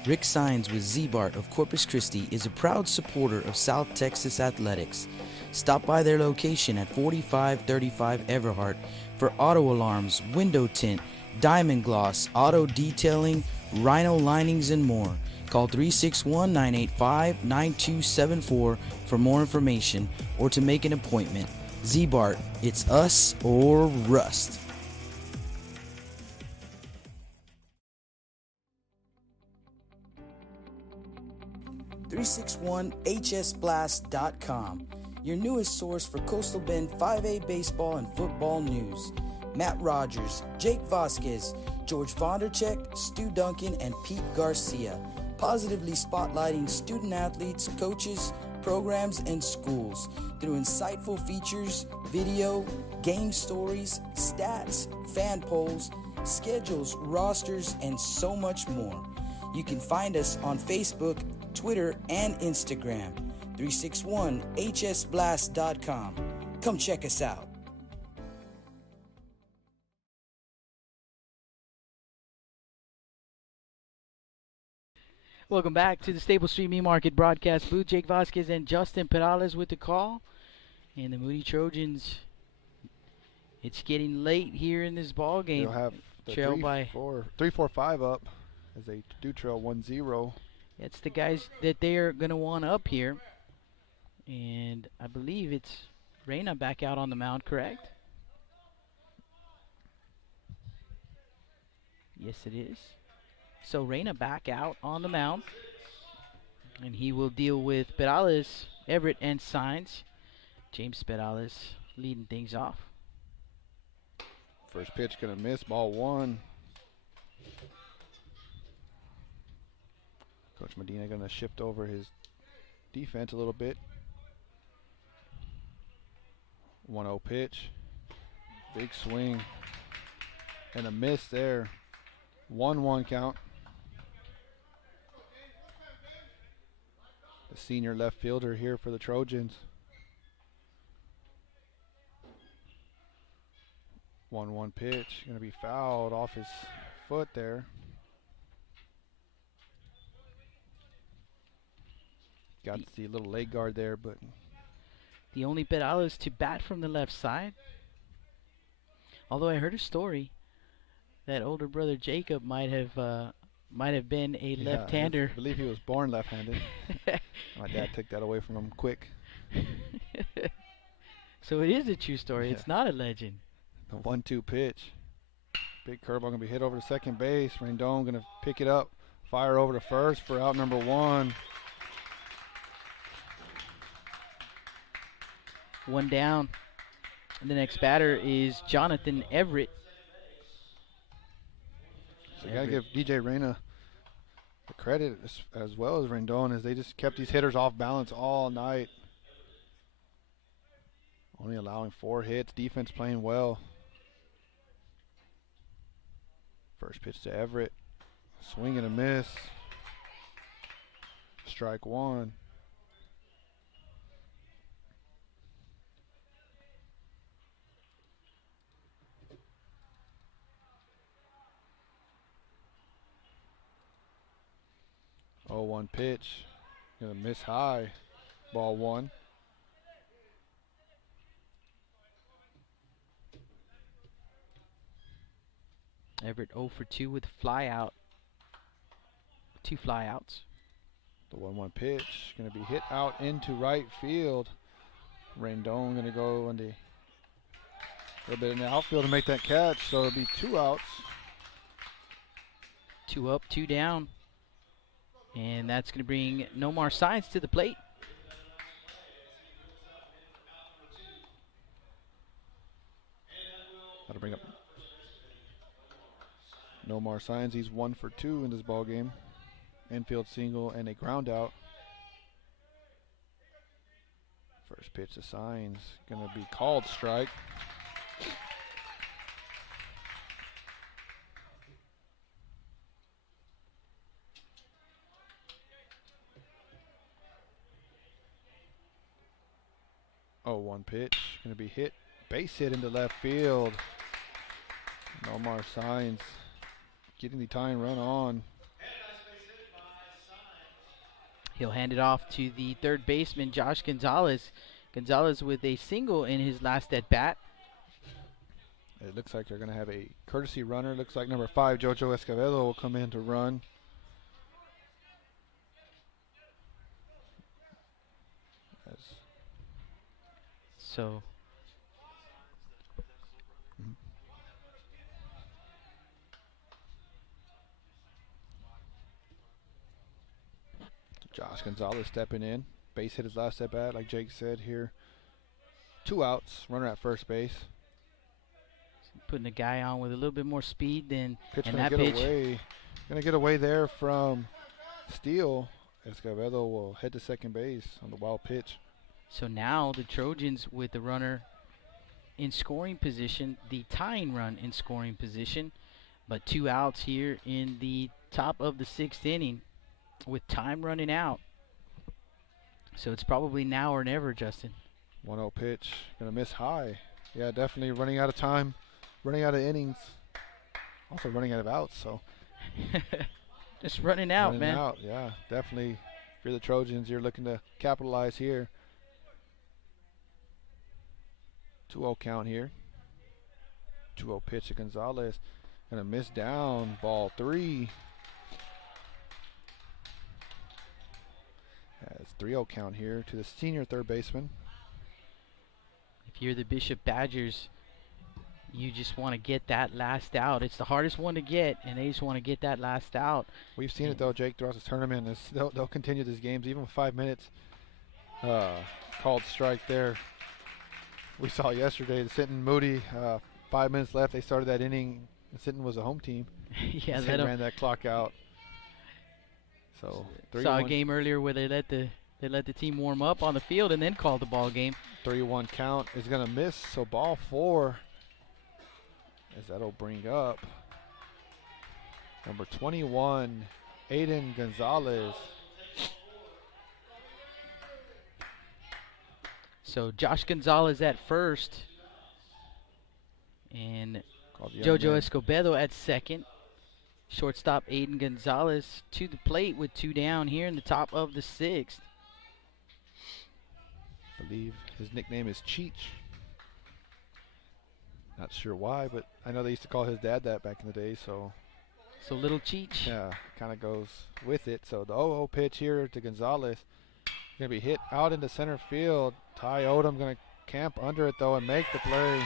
Rick Signs with Z-Bart of Corpus Christi is a proud supporter of South Texas athletics. Stop by their location at 4535 Everhart for auto alarms, window tint, diamond gloss, auto detailing, rhino linings, and more. Call 361-985-9274 for more information or to make an appointment. Z-Bart, it's us or rust. 361hsblast.com. your newest source for Coastal Bend 5A baseball and football news. Matt Rogers, Jake Vasquez, George Vondercheck, Stu Duncan, and Pete Garcia, positively spotlighting student athletes, coaches, programs, and schools through insightful features, video, game stories, stats, fan polls, schedules, rosters, and so much more. You can find us on Facebook, Twitter, and Instagram. 361hsblast.com. Come check us out. Welcome back to the Staples Street Meat Market broadcast booth. Jake Vasquez and Justin Perales with the call. And the Moody Trojans, it's getting late here in this ball game. They'll have the Trail by 3-4-5 up as they do trail 1-0. It's the guys that they are going to want up here. And I believe it's Reyna back out on the mound, correct? Yes, it is. So Reyna back out on the mound. And he will deal with Perales, Everett, and Signs. James Perales leading things off. First pitch going to miss, ball one. Coach Medina going to shift over his defense a little bit. 1-0 pitch. Big swing. And a miss there. 1-1 count. The senior left fielder here for the Trojans. 1-1 pitch. Going to be fouled off his foot there. Got the little leg guard there, but the only Perales to bat from the left side. Although I heard a story that older brother Jacob might have been a left-hander. I believe he was born left-handed. My dad took that away from him quick. So it is a true story. Yeah. It's not a legend. The 1-2 pitch. Big curveball going to be hit over to second base. Rendon going to pick it up, fire over to first for out number one. One down. And the next batter is Jonathan Everett. So you got to give DJ Reyna the credit as well as Rendon, as they just kept these hitters off balance all night. Only allowing 4 hits. Defense playing well. First pitch to Everett. Swing and a miss. Strike one. Oh, 1 pitch. Gonna miss high. Ball one. Everett 0 for 2 with fly out. 2 flyouts. The 1-1 pitch going to be hit out into right field. Rendon going to go in a little bit in the outfield to make that catch, so it'll be 2 outs. 2 up, 2 down. And that's going to bring Nomar Signs to the plate. That'll bring up Nomar Signs. He's 1 for 2 in this ball game. Infield single and a ground out. First pitch to Signs, gonna be called strike. Oh, 1 pitch, gonna be hit, base hit into left field. Nomar Signs getting the tying run on. He'll hand it off to the third baseman, Josh Gonzalez. Gonzalez with a single in his last at bat. It looks like they're going to have a courtesy runner. Looks like number 5, Jojo Escobedo, will come in to run. So Josh Gonzalez stepping in. Base hit his last at bat, like Jake said here. 2 outs, runner at first base. Putting a guy on with a little bit more speed than Pitch and gonna that get pitch. away. Gonna get away there from Steele. Escobedo will head to second base on the wild pitch. So now the Trojans with the runner in scoring position, the tying run in scoring position, but 2 outs here in the top of the 6th inning with time running out. So it's probably now or never, Justin. 1-0 pitch, gonna miss high. Yeah, definitely running out of time, running out of innings, also running out of outs. So just running out, running man. out, yeah, definitely. If you're the Trojans, you're looking to capitalize here. 2-0 count here. 2-0 pitch to Gonzalez. Gonna miss down, ball 3. It's 3-0 count here to the senior third baseman. If you're the Bishop Badgers, you just want to get that last out. It's the hardest one to get, and they just want to get that last out. We've seen it though, Jake, throughout this tournament. They'll continue these games even with 5 minutes. Called strike there. We saw yesterday the Sinton Moody, 5 minutes left. They started that inning. Sinton was a home team. Yeah, they ran that clock out. So saw a game earlier where they let the team warm up on the field and then called the ball game. 3-1 count is gonna miss. So ball 4. As that'll bring up number 21, Aiden Gonzalez. So Josh Gonzalez at first, and Jojo Escobedo at second. Shortstop Aiden Gonzalez to the plate with 2 down here in the top of the 6th. I believe his nickname is Cheech. Not sure why, but I know they used to call his dad that back in the day, so Little Cheech. yeah, kind of goes with it. So the 0-0 pitch here to Gonzalez. Going to be hit out into center field. Ty Odom going to camp under it, though, and make the play.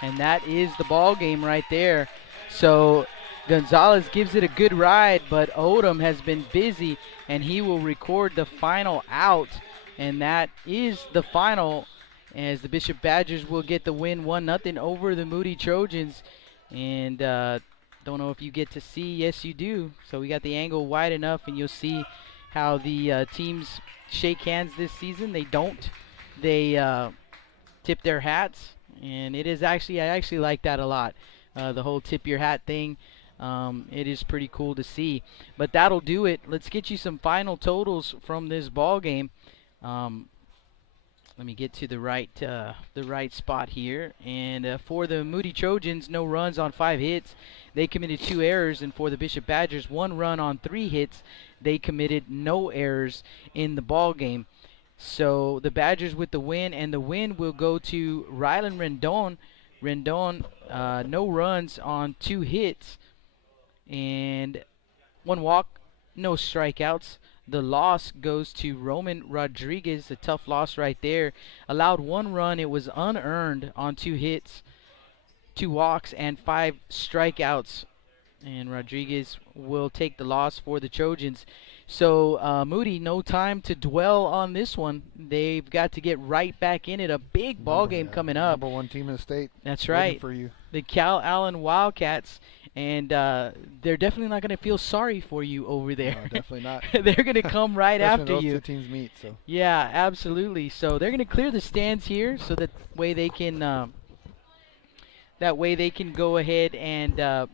And that is the ball game right there. So Gonzalez gives it a good ride, but Odom has been busy, and he will record the final out. And that is the final, as the Bishop Badgers will get the win 1-0 over the Moody Trojans. And don't know if you get to see. Yes, you do. So we got the angle wide enough, and you'll see how the teams shake hands this season. They don't. They tip their hats, and it is actually, I actually like that a lot. The whole tip your hat thing. It is pretty cool to see. But that'll do it. Let's get you some final totals from this ball game. Let me get to the right spot here. And for the Moody Trojans, no runs on 5 hits. They committed 2 errors. And for the Bishop Badgers, 1 run on 3 hits. They committed no errors in the ball game. So the Badgers with the win, and the win will go to Rylan Rendon. Rendon, no runs on 2 hits and 1 walk, no strikeouts. The loss goes to Roman Rodriguez, a tough loss right there. Allowed 1 run. It was unearned on 2 hits, 2 walks, and 5 strikeouts. And Rodriguez will take the loss for the Trojans. So Moody, no time to dwell on this one. They've got to get right back in it. A big ball game coming up. Number 1 team in the state. That's right. For you. The Calallen Wildcats. And they're definitely not going to feel sorry for you over there. No, definitely not. They're going to come right after those you. 2 teams meet. So. Yeah, absolutely. So they're going to clear the stands here, so that way they can go ahead and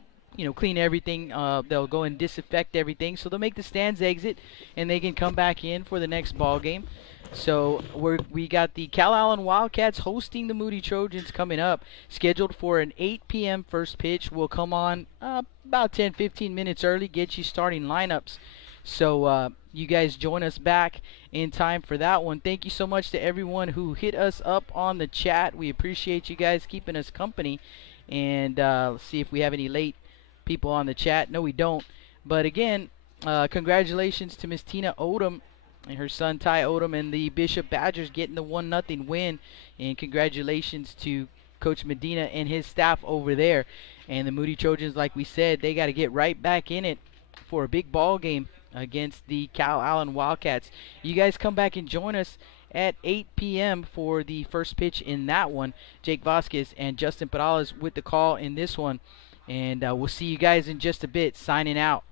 clean everything. They'll go and disinfect everything. So they'll make the stands exit, and they can come back in for the next ball game. So we got the Calallen Wildcats hosting the Moody Trojans coming up, scheduled for an 8 p.m. first pitch. Will come on about 10-15 minutes early, get you starting lineups. So you guys join us back in time for that one. Thank you so much to everyone who hit us up on the chat. We appreciate you guys keeping us company. And let's see if we have any late people on the chat. No, we don't. But again, congratulations to Miss Tina Odom and her son Ty Odom and the Bishop Badgers getting the 1-0 win. And congratulations to Coach Medina and his staff over there. And the Moody Trojans, like we said, they got to get right back in it for a big ball game against the Calallen Wildcats. You guys come back and join us at 8 p.m. for the first pitch in that one. Jake Vasquez and Justin Perales with the call in this one. And we'll see you guys in just a bit. Signing out.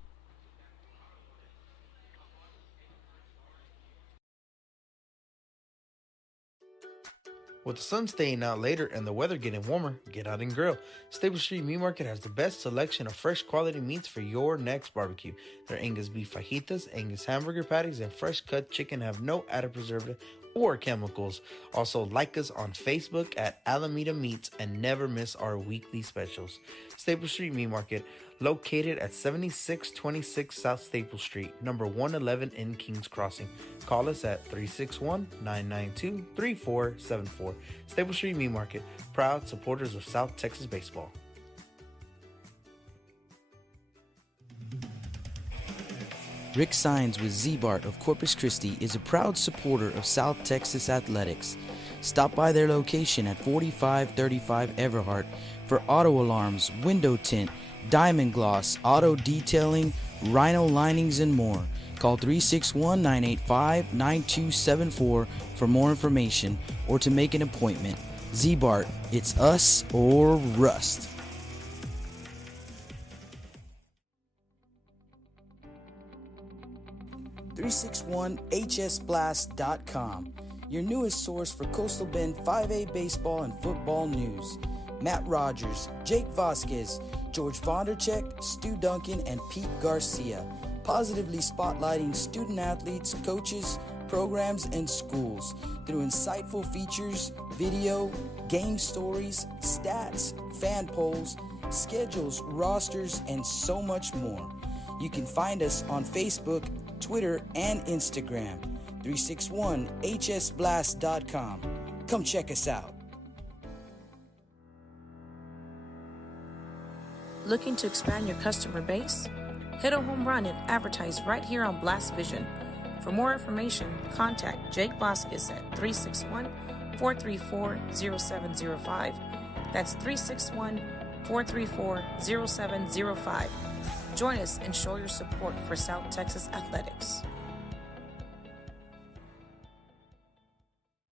With the sun staying out later and the weather getting warmer, get out and grill. Stable Street Meat Market has the best selection of fresh quality meats for your next barbecue. Their Angus beef fajitas, Angus hamburger patties, and fresh cut chicken have no added preservative or chemicals. Also, like us on Facebook at Alameda Meats and never miss our weekly specials. Staple Street Meat Market, located at 7626 South Staple Street, number 111 in Kings Crossing. Call us at 361-992-3474. Staple Street Meat Market, proud supporters of South Texas baseball. Rick Signs with Z-Bart of Corpus Christi is a proud supporter of South Texas athletics. Stop by their location at 4535 Everhart for auto alarms, window tint, diamond gloss, auto detailing, rhino linings, and more. Call 361-985-9274 for more information or to make an appointment. Z-Bart, it's us or rust. 361hsblast.com, your newest source for Coastal Bend 5A baseball and football news. Matt Rogers, Jake Vasquez, George Vondercheck, Stu Duncan, and Pete Garcia, positively spotlighting student athletes, coaches, programs, and schools through insightful features, video, game stories, stats, fan polls, schedules, rosters, and so much more. You can find us on Facebook, Twitter, and Instagram. 361hsblast.com. Come check us out. Looking to expand your customer base? Hit a home run and advertise right here on Blast Vision. For more information, contact Jake Vasquez at 361-434-0705. That's 361-434-0705. Join us and show your support for South Texas athletics.